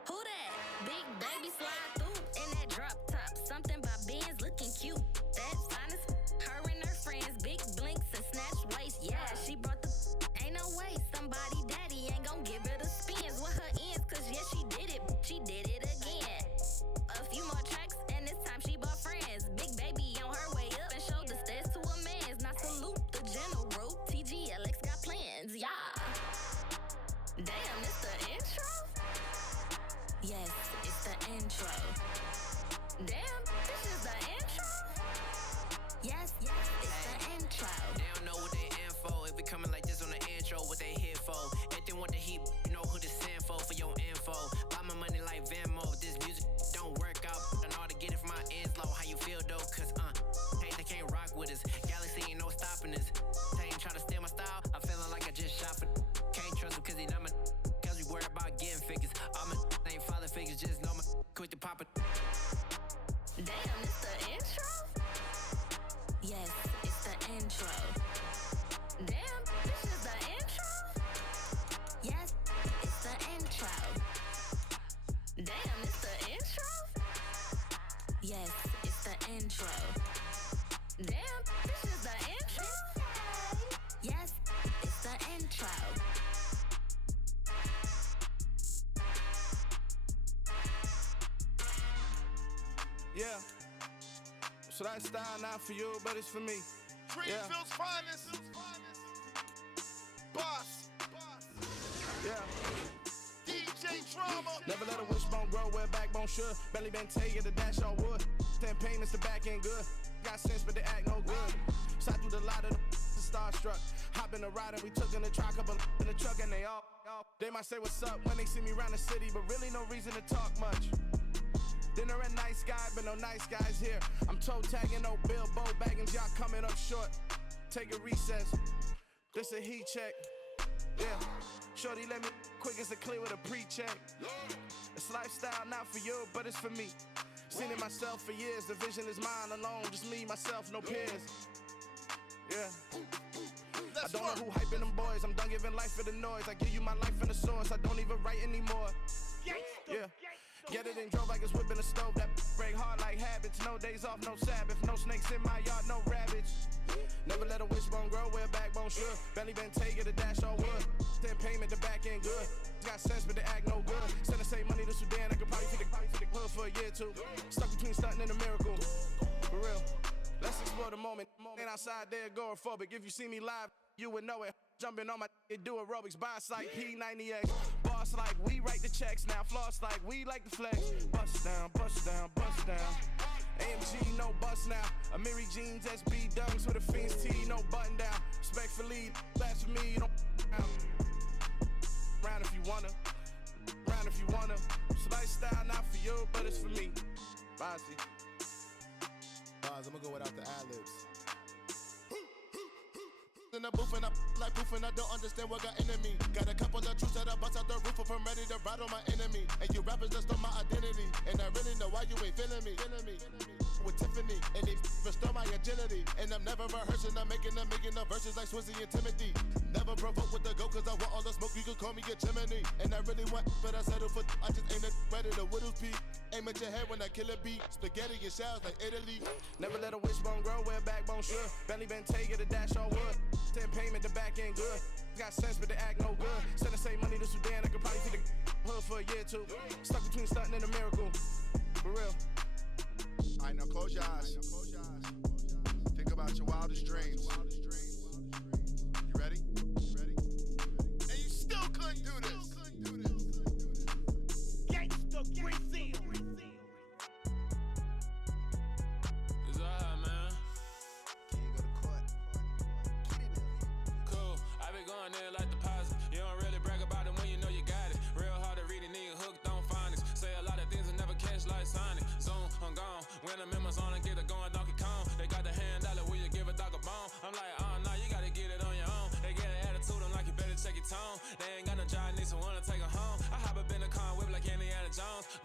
Who that? Big baby slide through in that drop top. Something by Benz looking cute. That's honest. Her and her friends, big blinks and snatch waist. Yeah, she brought the. Ain't no way somebody daddy ain't gon' give her the spins with her ends. Cause yeah, she did it. She did it again. A few more tracks and this time she bought friends. Big baby on her way up and showed the stairs to a man's. Now salute the general. TGLX got plans. Yeah. Damn, it's the intro? Yes, it's the intro. Damn, this is the intro? Yes, it's the intro. They don't know what they info. If it coming like this on the intro, what they here for? If they want the heat, you know who to send for your info. Buy my money like Venmo. If this music don't work out, I know how to get it from my ends low. How you feel though? Cause hey, they can't rock with us. Galaxy ain't no stopping us. They ain't trying to steal my style. I'm feeling like I just shot for. Can't trust him cause he not my. Cause we worried about getting figures. All my ain't father figures, just know my quick to pop it. Damn, it's the intro? Yes, it's the intro. Damn, this is the intro? Yes, it's the intro. Damn, it's the intro? Yes, it's the intro. Damn, this is the intro? Yes, it's the intro. Yeah. So that style not for you, but it's for me. Greenfield's finest. Boss. Yeah. DJ Drama. Never let a wishbone grow where a backbone should. Belly been take the dash on wood. 10 payments, the back end good. Got sense, but they act no good. Shot through the lot of the starstruck. Hop in the ride and we took in the truck, up in the truck and they all. They might say what's up when they see me around the city, but really no reason to talk much. Dinner a nice guy, but no nice guys here. I'm toe tagging, no Bilbo bagging, y'all coming up short. Take a recess. This a heat check. Yeah. Shorty let me quick as a clear with a pre-check. It's lifestyle not for you, but it's for me. Seen it myself for years. The vision is mine alone. Just me, myself, no peers. Yeah. I don't know who hyping them boys. I'm done giving life for the noise. I give you my life in the source. I don't even write anymore. Yeah. Get it and drove like it's whipping a stove. That break hard like habits. No days off, no Sabbath. No snakes in my yard, no rabbits. Never let a wishbone grow where a backbone should. Belly been take it, a dash on wood. 10 payment, the back end good. Got sense, but they act no good. Send the same money to Sudan. I could probably feed the hood for a year or two. Stuck between stunting and a miracle. For real. Let's explore the moment. Ain't outside there agoraphobic. If you see me live, you would know it. Jumping on my do aerobics, boss like P90X. Boss like we write the checks now. Floss like we like the flex. Bust down, bust down, bust down. AMG, no bust now. Amiri jeans, SB dunks with a Fiends T, no button down. Respectfully, that's for me, you don't round if you wanna. Round if you wanna. It's lifestyle not for you, but it's for me. Bossy. I'm gonna go without the ad-libs. In the booth and I like poof and I don't understand what got into me. Got a couple of truths that I bust out the roof if I'm ready to ride on my enemy. And you rappers just stole my identity. And I really know why you ain't feeling me. With Tiffany, and they restore my agility. And I'm never rehearsing, I'm making the verses like Swizzy and Timothy. Never provoke with the go, cause I want all the smoke, you can call me a chimney. And I really want, but I settle for, I just ain't ready to whittles peak. Aim at your head when I kill a beat. Spaghetti and shells like Italy. Never let a wishbone grow where a backbone should. Belly been take it, a dash on wood. 10 payment, the back end good. Got sense, but they act no good. Send the same money to Sudan, I could probably feed the hood for a year or two. Stuck between stunting and a miracle. For real. Alright, now close your eyes. Think about your wildest dreams. You ready? And you still couldn't do this. Gangsta Brazil. It's alright, man.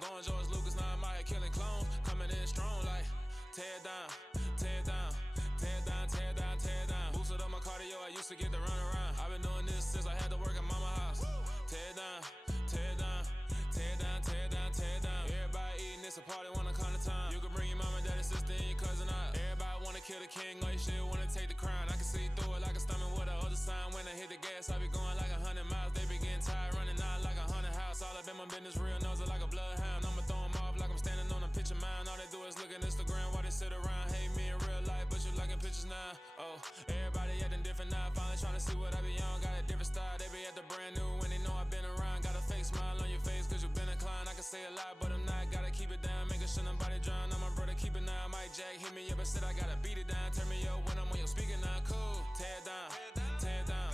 Going George Lucas, now I'm out here killing clones. Coming in strong like tear down, tear down, tear down, tear down, tear down. Boosted up my cardio, I used to get to run around. I've been doing this since I had to work at mama house. Tear down, tear down, tear down, tear down, tear down. Everybody eating, it's a party, wanna come to time. You can bring your mama, daddy, sister, and your cousin out. Everybody wanna kill the king, like shit, wanna take the crown. I can see through it like a stomach with a other sign. When I hit the gas, I be going like 100 miles. They be getting tired, running out like 100 house. All up in my business, real nose like a bloodhound. I'ma throw 'em off like I'm standing on a picture mound. All they do is look at Instagram while they sit around. Hate me in real life, but you liking pictures now. Oh, everybody acting different now. Finally trying to see what I be on. Got a different style, they be at the brand new when they know I've been around. Got a fake smile on your face cause you been inclined. I can say a lot, but I'm not. Gotta keep it down, making sure nobody drown. I'm my brother, keep it now. Mike Jack hit me up and said I gotta beat it down. Turn me up when I'm on your speaker now. Cool, tear down, tear down,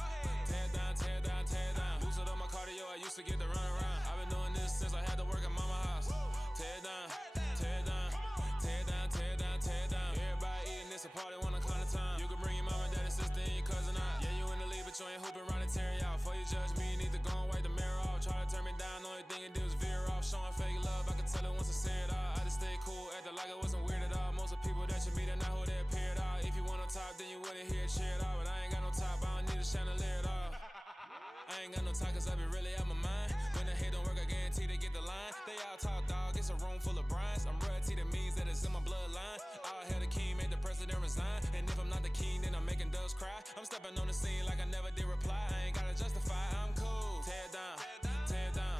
tear down, tear down, tear down. Boosted up my cardio, I used to get to run around. I've been doing this since I had to work at mama house. Tear down, tear down, tear down, tear down, tear down. Everybody eating, it's a party, wanna come to time. You can bring your mama, daddy, sister, and your cousin out. Yeah, you in the league, but you ain't hooping around and tearing out. Before you judge me, you need to go and wipe the mirror off. Try to turn me down, only thing you do is veer off. Showing fake love, I can tell it once I say it all. I just stay cool, acting like it wasn't weird at all. Most of the people that you meet are not who they appear at all. If you want on top, then you wouldn't hear it cheer at all. But I ain't got no top, I don't need a chandelier at all. I ain't got no talk cause I be really out my mind. When the hate don't work, I guarantee they get the line. They all talk dog, it's a room full of brines. I'm royalty, that means that it's in my bloodline. All hail the king, made the president resign. And if I'm not the king, then I'm making doves cry. I'm stepping on the scene like I never did reply. I ain't gotta justify, I'm cool. Tear down, tear down,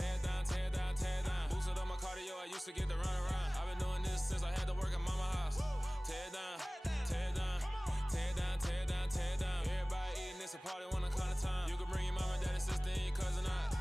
tear down, tear down, tear down. Boosted up my cardio, I used to get to run around. I've been doing this since I had to work at mama house. Tear down, tear down, tear down, tear down, tear down. Everybody eating, it's a party, wanna come to time. You can bring your mama, daddy, sister, and your cousin out.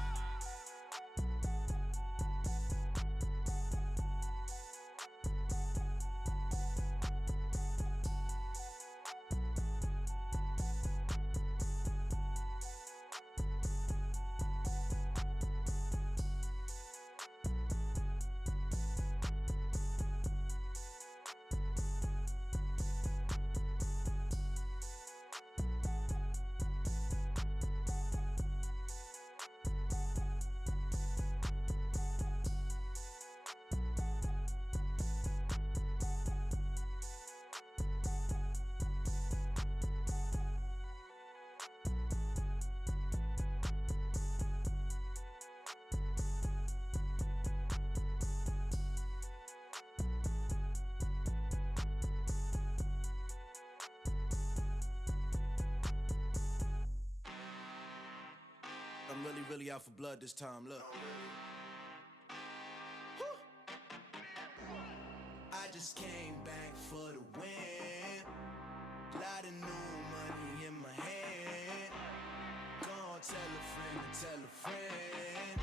I'm really out for blood this time, look. I just came back for the win. Lot of new money in my hand. Gonna tell a friend to tell a friend.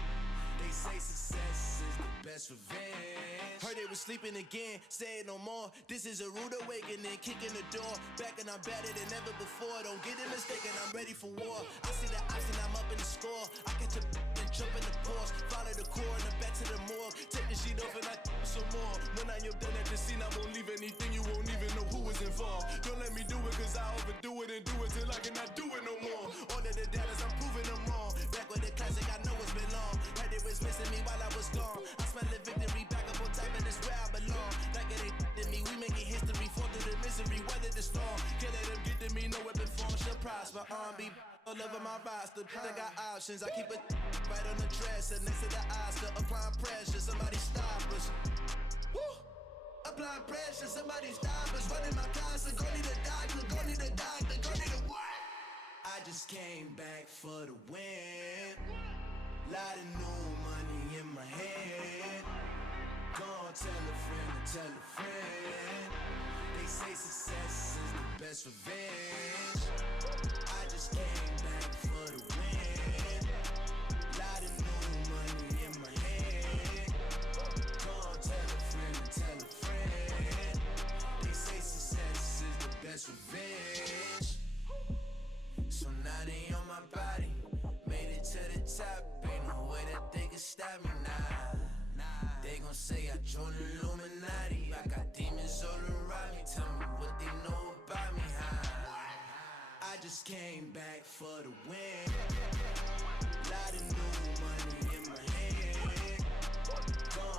They say success is the best revenge. Heard they was sleeping again, say it no more. This is a rude awakening, kicking the door. Back and I'm better than ever before. Don't get it mistaken, I'm ready for war. I see the option, I'm up in the score. I catch a and jump in the Porsche. Follow the core and then back to the morgue. Take the sheet off and I some more. When I am done at the scene, I won't leave anything. You won't even know who was involved. Don't let me do it cause I overdo it and do it till I cannot do it no more. All of the doubters, I'm proving them wrong. Back with the classic, I know it's been long. Heard it was missing me while I was gone. I smell the victory back up on top and it's where I belong. Like it ain't to me, we making history. Fall through the misery, weather the storm. Can't let them get to me, no weapon form shall prosper. R&B all over my roster. They got options, I keep it right on the dresser. Next to the Oscar, applying pressure. Somebody stop us. Woo! Applying pressure, somebody stop us. Running my closet, go need a doctor, go need a doctor, go need a what? I just came back for the win. Lot of new money in my hand. Gonna tell a friend to tell a friend. They say success is the best revenge. I just came back for the win. Lot of new money in my hand. Gonna tell a friend to tell a friend. They say success is the best revenge. So now they on my body. Made it to the top. Ain't no way that they can stop me now. They gon' say I joined the Illuminati. I got demons all around me. Tell me what they know about me, huh? I just came back for the win. Lot of new money in my hand. Gonna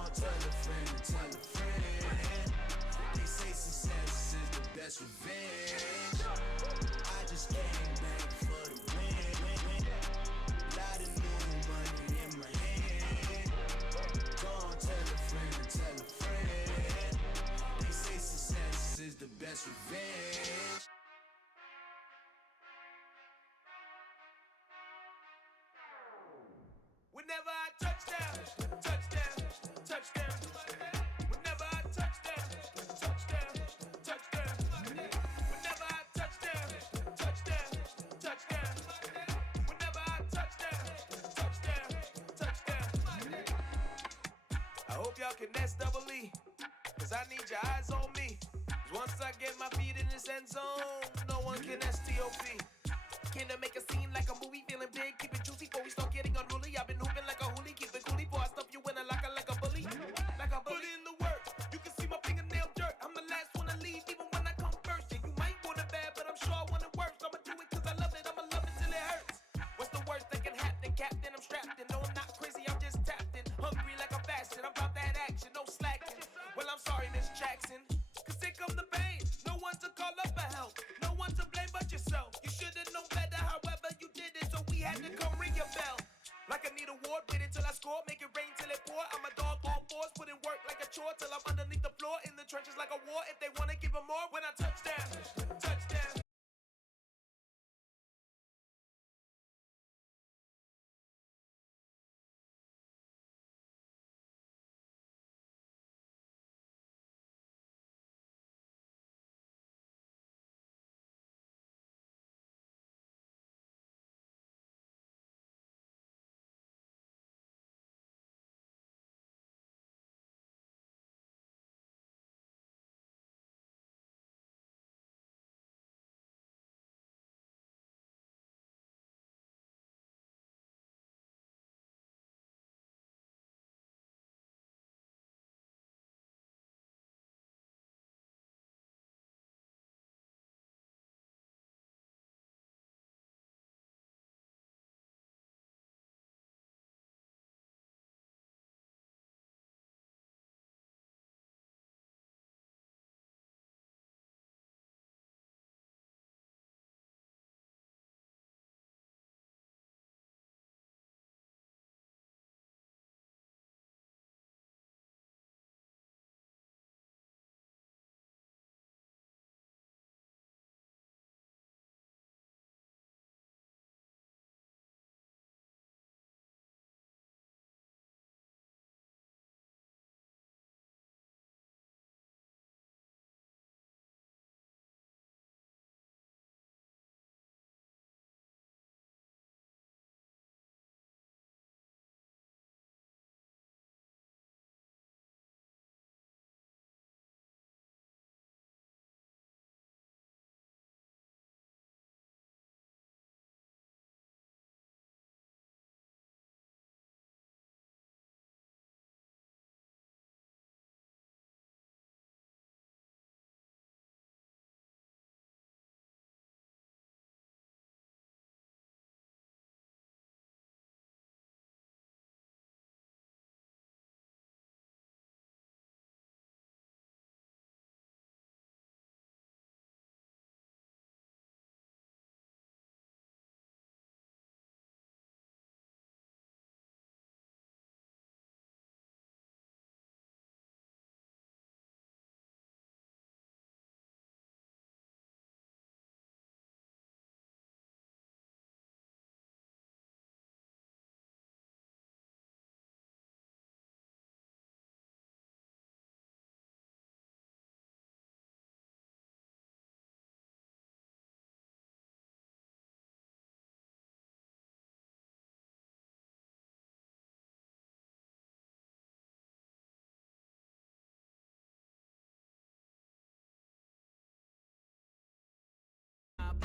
y'all can nest double E. Cause I need your eyes on me. 'Cause once I get my feet in this end zone, no one can STOP. Can I make a scene like a movie? Feeling big, keep it juicy before we start getting unruly. I've been hooping like a hoolie, keep it coolie before I stuff you in a locker like a bully. Like a bully. Put in the work, you can see my fingernail dirt. I'm the last one to leave, even when I come first. Yeah, you might want it bad, but I'm sure I want it worse. I'ma do it 'cause I love it, I'ma love it till it hurts. What's the worst that can happen, Captain? I'm strapped in, no, I'm not crazy, I'm just tapped in. Hungry like I'm fasting, I'm about that action, no slacking. Well, I'm sorry, Miss Jackson, 'cause here come the pain. No one to call up for help, no one to blame but yourself. You should've known better, however you did it, so we had to come ring your bell. Like I need a award, wait until I score, make it rain till it pour. I'm a dog, all fours, put in work like a chore till I'm underneath the floor, in the trenches like a war. If they wanna give 'em more, when I touch down, touchdown.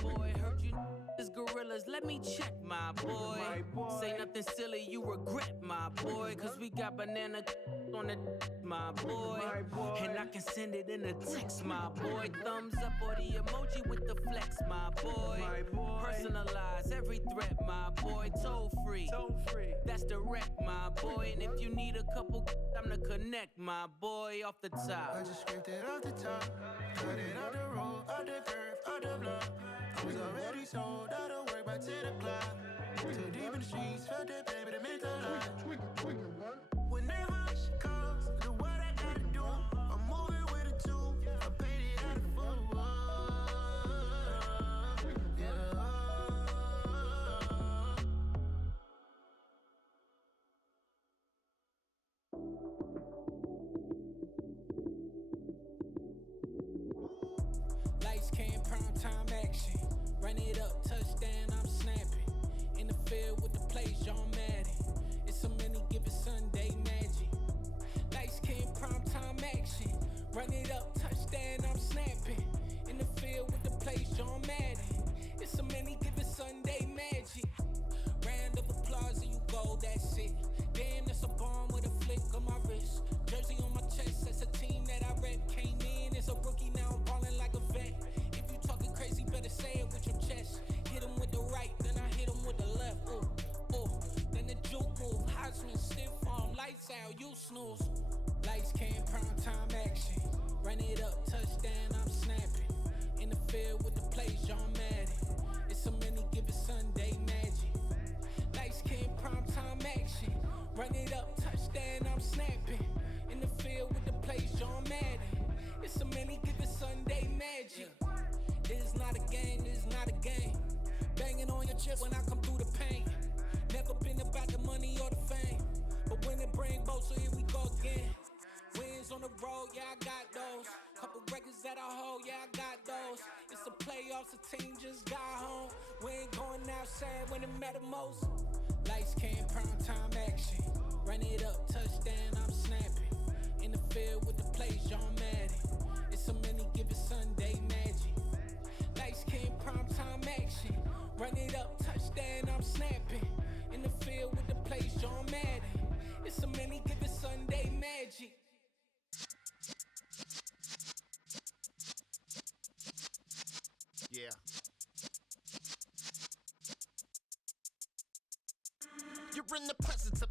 Boy, heard you is gorillas, let me check, my boy. Say nothing silly, you regret, my boy. Cause we got banana on the my boy. And I can send it in a text, my boy. Thumbs up or the emoji with the flex, my boy. Personalize every threat, my boy. Toll free, that's direct, my boy. And if you need a couple, I'm to connect, my boy, off the top. I just scraped it off the top, cut it out the road, out the curve, out the block. I was already sold, out of work by 10 o'clock. Too deep in the streets, felt that baby, that meant a lot. Whenever she calls, do what I gotta do. I'm moving with a two, I paid it out of full. Yeah. Lights came, prime time action. Run it up, touchdown, I'm snapping. In the field with the plays, John Madden. It's so many, give it Sunday magic. Lights came. snooze. Lights came, prime time action. Run it up, touchdown, I'm snapping. In the field with the plays, John Madden. It's so many, give it Sunday magic. Lights came, prime time action. Run it up, touchdown, I'm snapping. In the field with the plays, John Madden. It's so many, give it Sunday magic. This is not a game, this is not a game. Banging on your chest when I come through the pain. Never been about the money or the fame. But when it bring both, so here we go again. Wins on the road, yeah, I got those. Couple records that I hold, yeah, I got those. It's the playoffs, the team just got home. We ain't going outside when it matter most. Lights came, prime time action. Run it up, touchdown, I'm snapping. In the field with the plays, John Madden. It's so many, give it Sunday magic. Lights came, prime time action. Run it up, touchdown, I'm snapping. In the field with the plays, John Madden. It's so many, give it Sunday magic. Yeah. You're in the presence of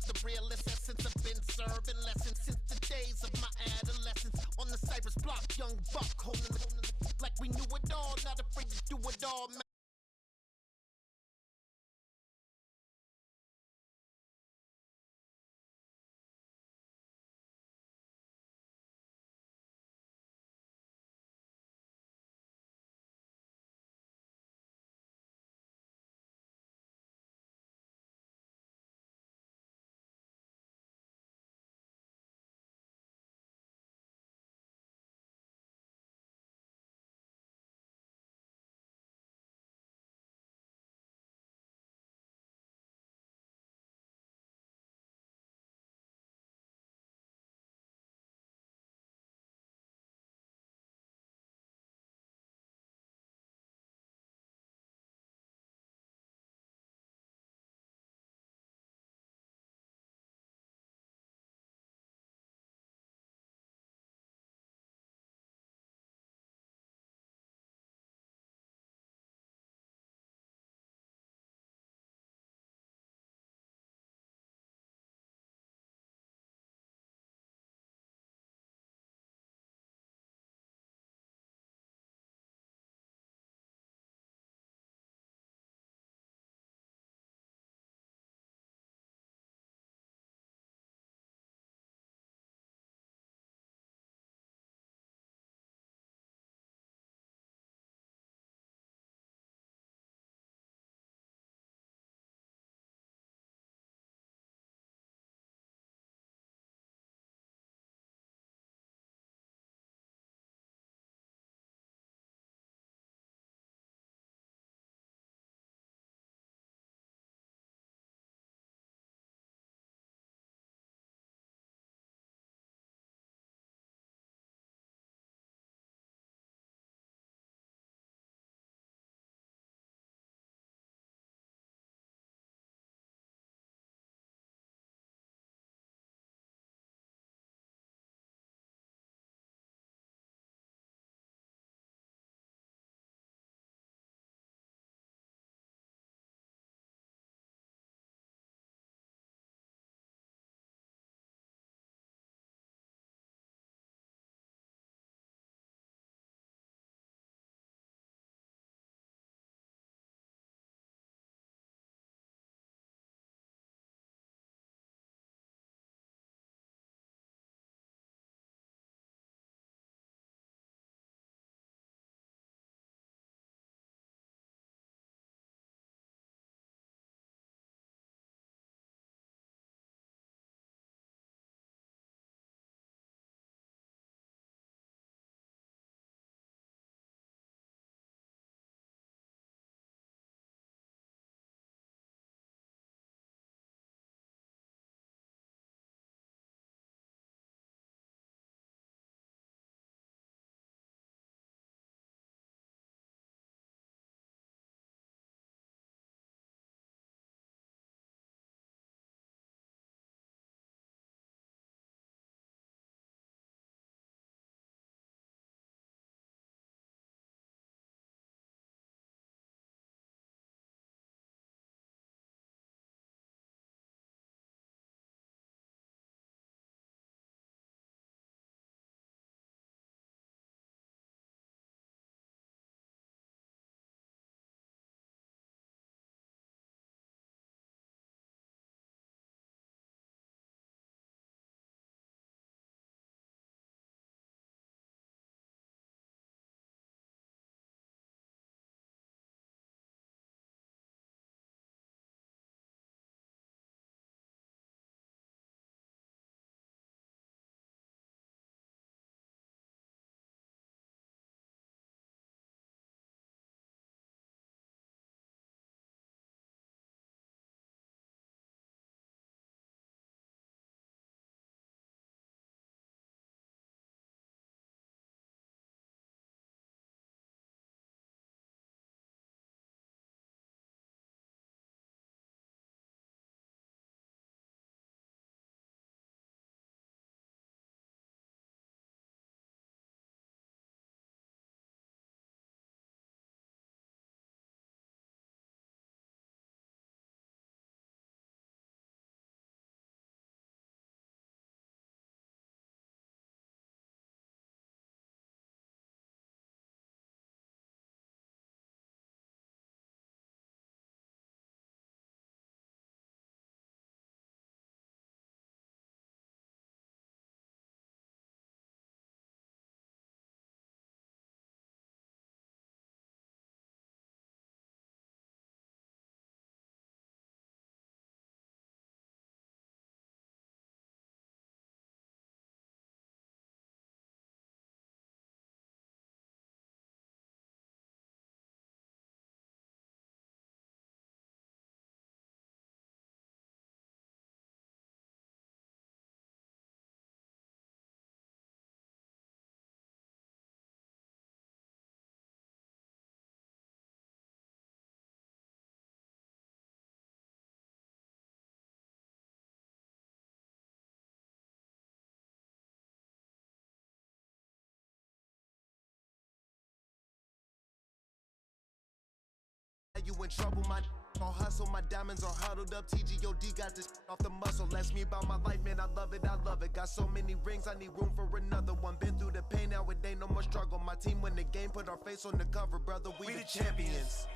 you in trouble, my on hustle, my diamonds are huddled up. TGOD got this off the muscle. That's me about my life, man. I love it, I love it. Got so many rings, I need room for another one. Been through the pain, now it ain't no more struggle. My team win the game, put our face on the cover, brother. We the champions.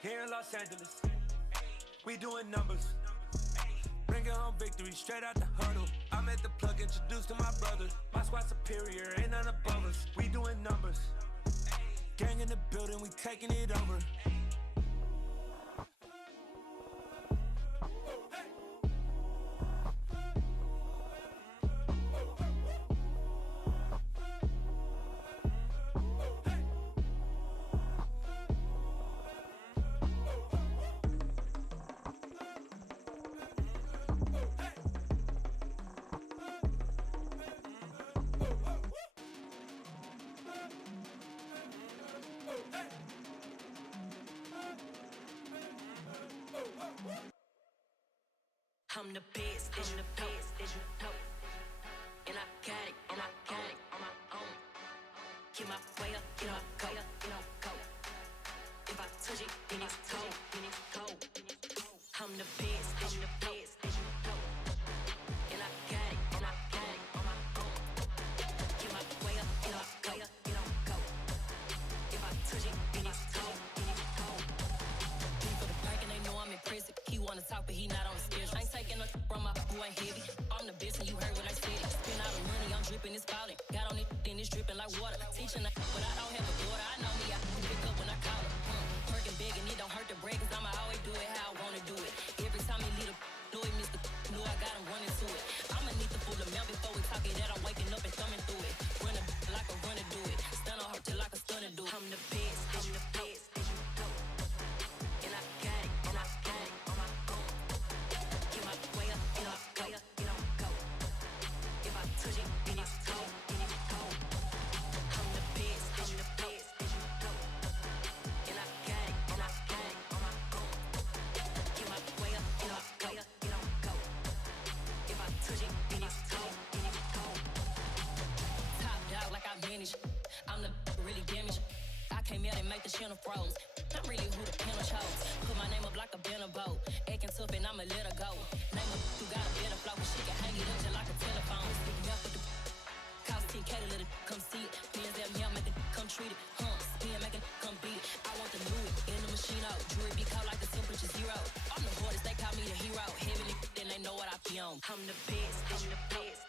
Here in Los Angeles, we doing numbers. Bringing home victory straight out the huddle. I'm at the plug, introduced to my brothers. My squad superior, ain't none above us. We doing numbers. Gang in the building, we taking it over. I'm the best, I'm the best, as you know. And I got it, and I got it on my own. Get my way up, get my go, you know, go. If I touch it, then it's cold, then it's cold. I'm the best, I'm the best, as you know. And I got it, and I got it on my own. Get my way up, get my go, you know, go. If I touch it, then it's cold, then it's cold. People the bank and they know I'm impressive. He wanna talk, but he not on the schedule. Ain't taking a from my boy ain't heavy. I'm the best and you heard what I said. Spend all the money, I'm dripping, it's falling. Got on it, then it's dripping like water. Teaching but I don't have a daughter. I know me, I can pick up when I call her. Working big and it don't hurt to break, cause I'ma always do it how I wanna do it. Every time he lead a know he missed the know I got him running to it. I'ma need the full amount before we talk it that I'm waking up and thumbing through it. Run a like a runner do it. Stun on her till like a stunner do it. I'm the best, I'm the best, as you know. And I got it, and I got it on my own. Get my way up, get my go, you know, go. If I touch it, then it's cold, then it's cold. I'm the best, as you know. And I got it, and I got it on my own. Get my way up, get my go, you know, go. If I touch it, then it's cold, then it's cold. Top dog like I manage. I'm the really damaged. I came out and make the channel froze. I'm really who the panel chose. Put my name up like a banner boat. Acting tough and I'ma let her go. Name her who got a better flow, but she can hang it up just like a telephone. Speaking up with the cost 10K to let it come see it. Bands that me, I make it come treat it. Spin, make it come beat it. I want the Louis in the machine out. Jewelry be cold like the temperature zero. I'm the hardest, they call me the hero. Heavily, then they know what I be on. I'm the best, I'm the best.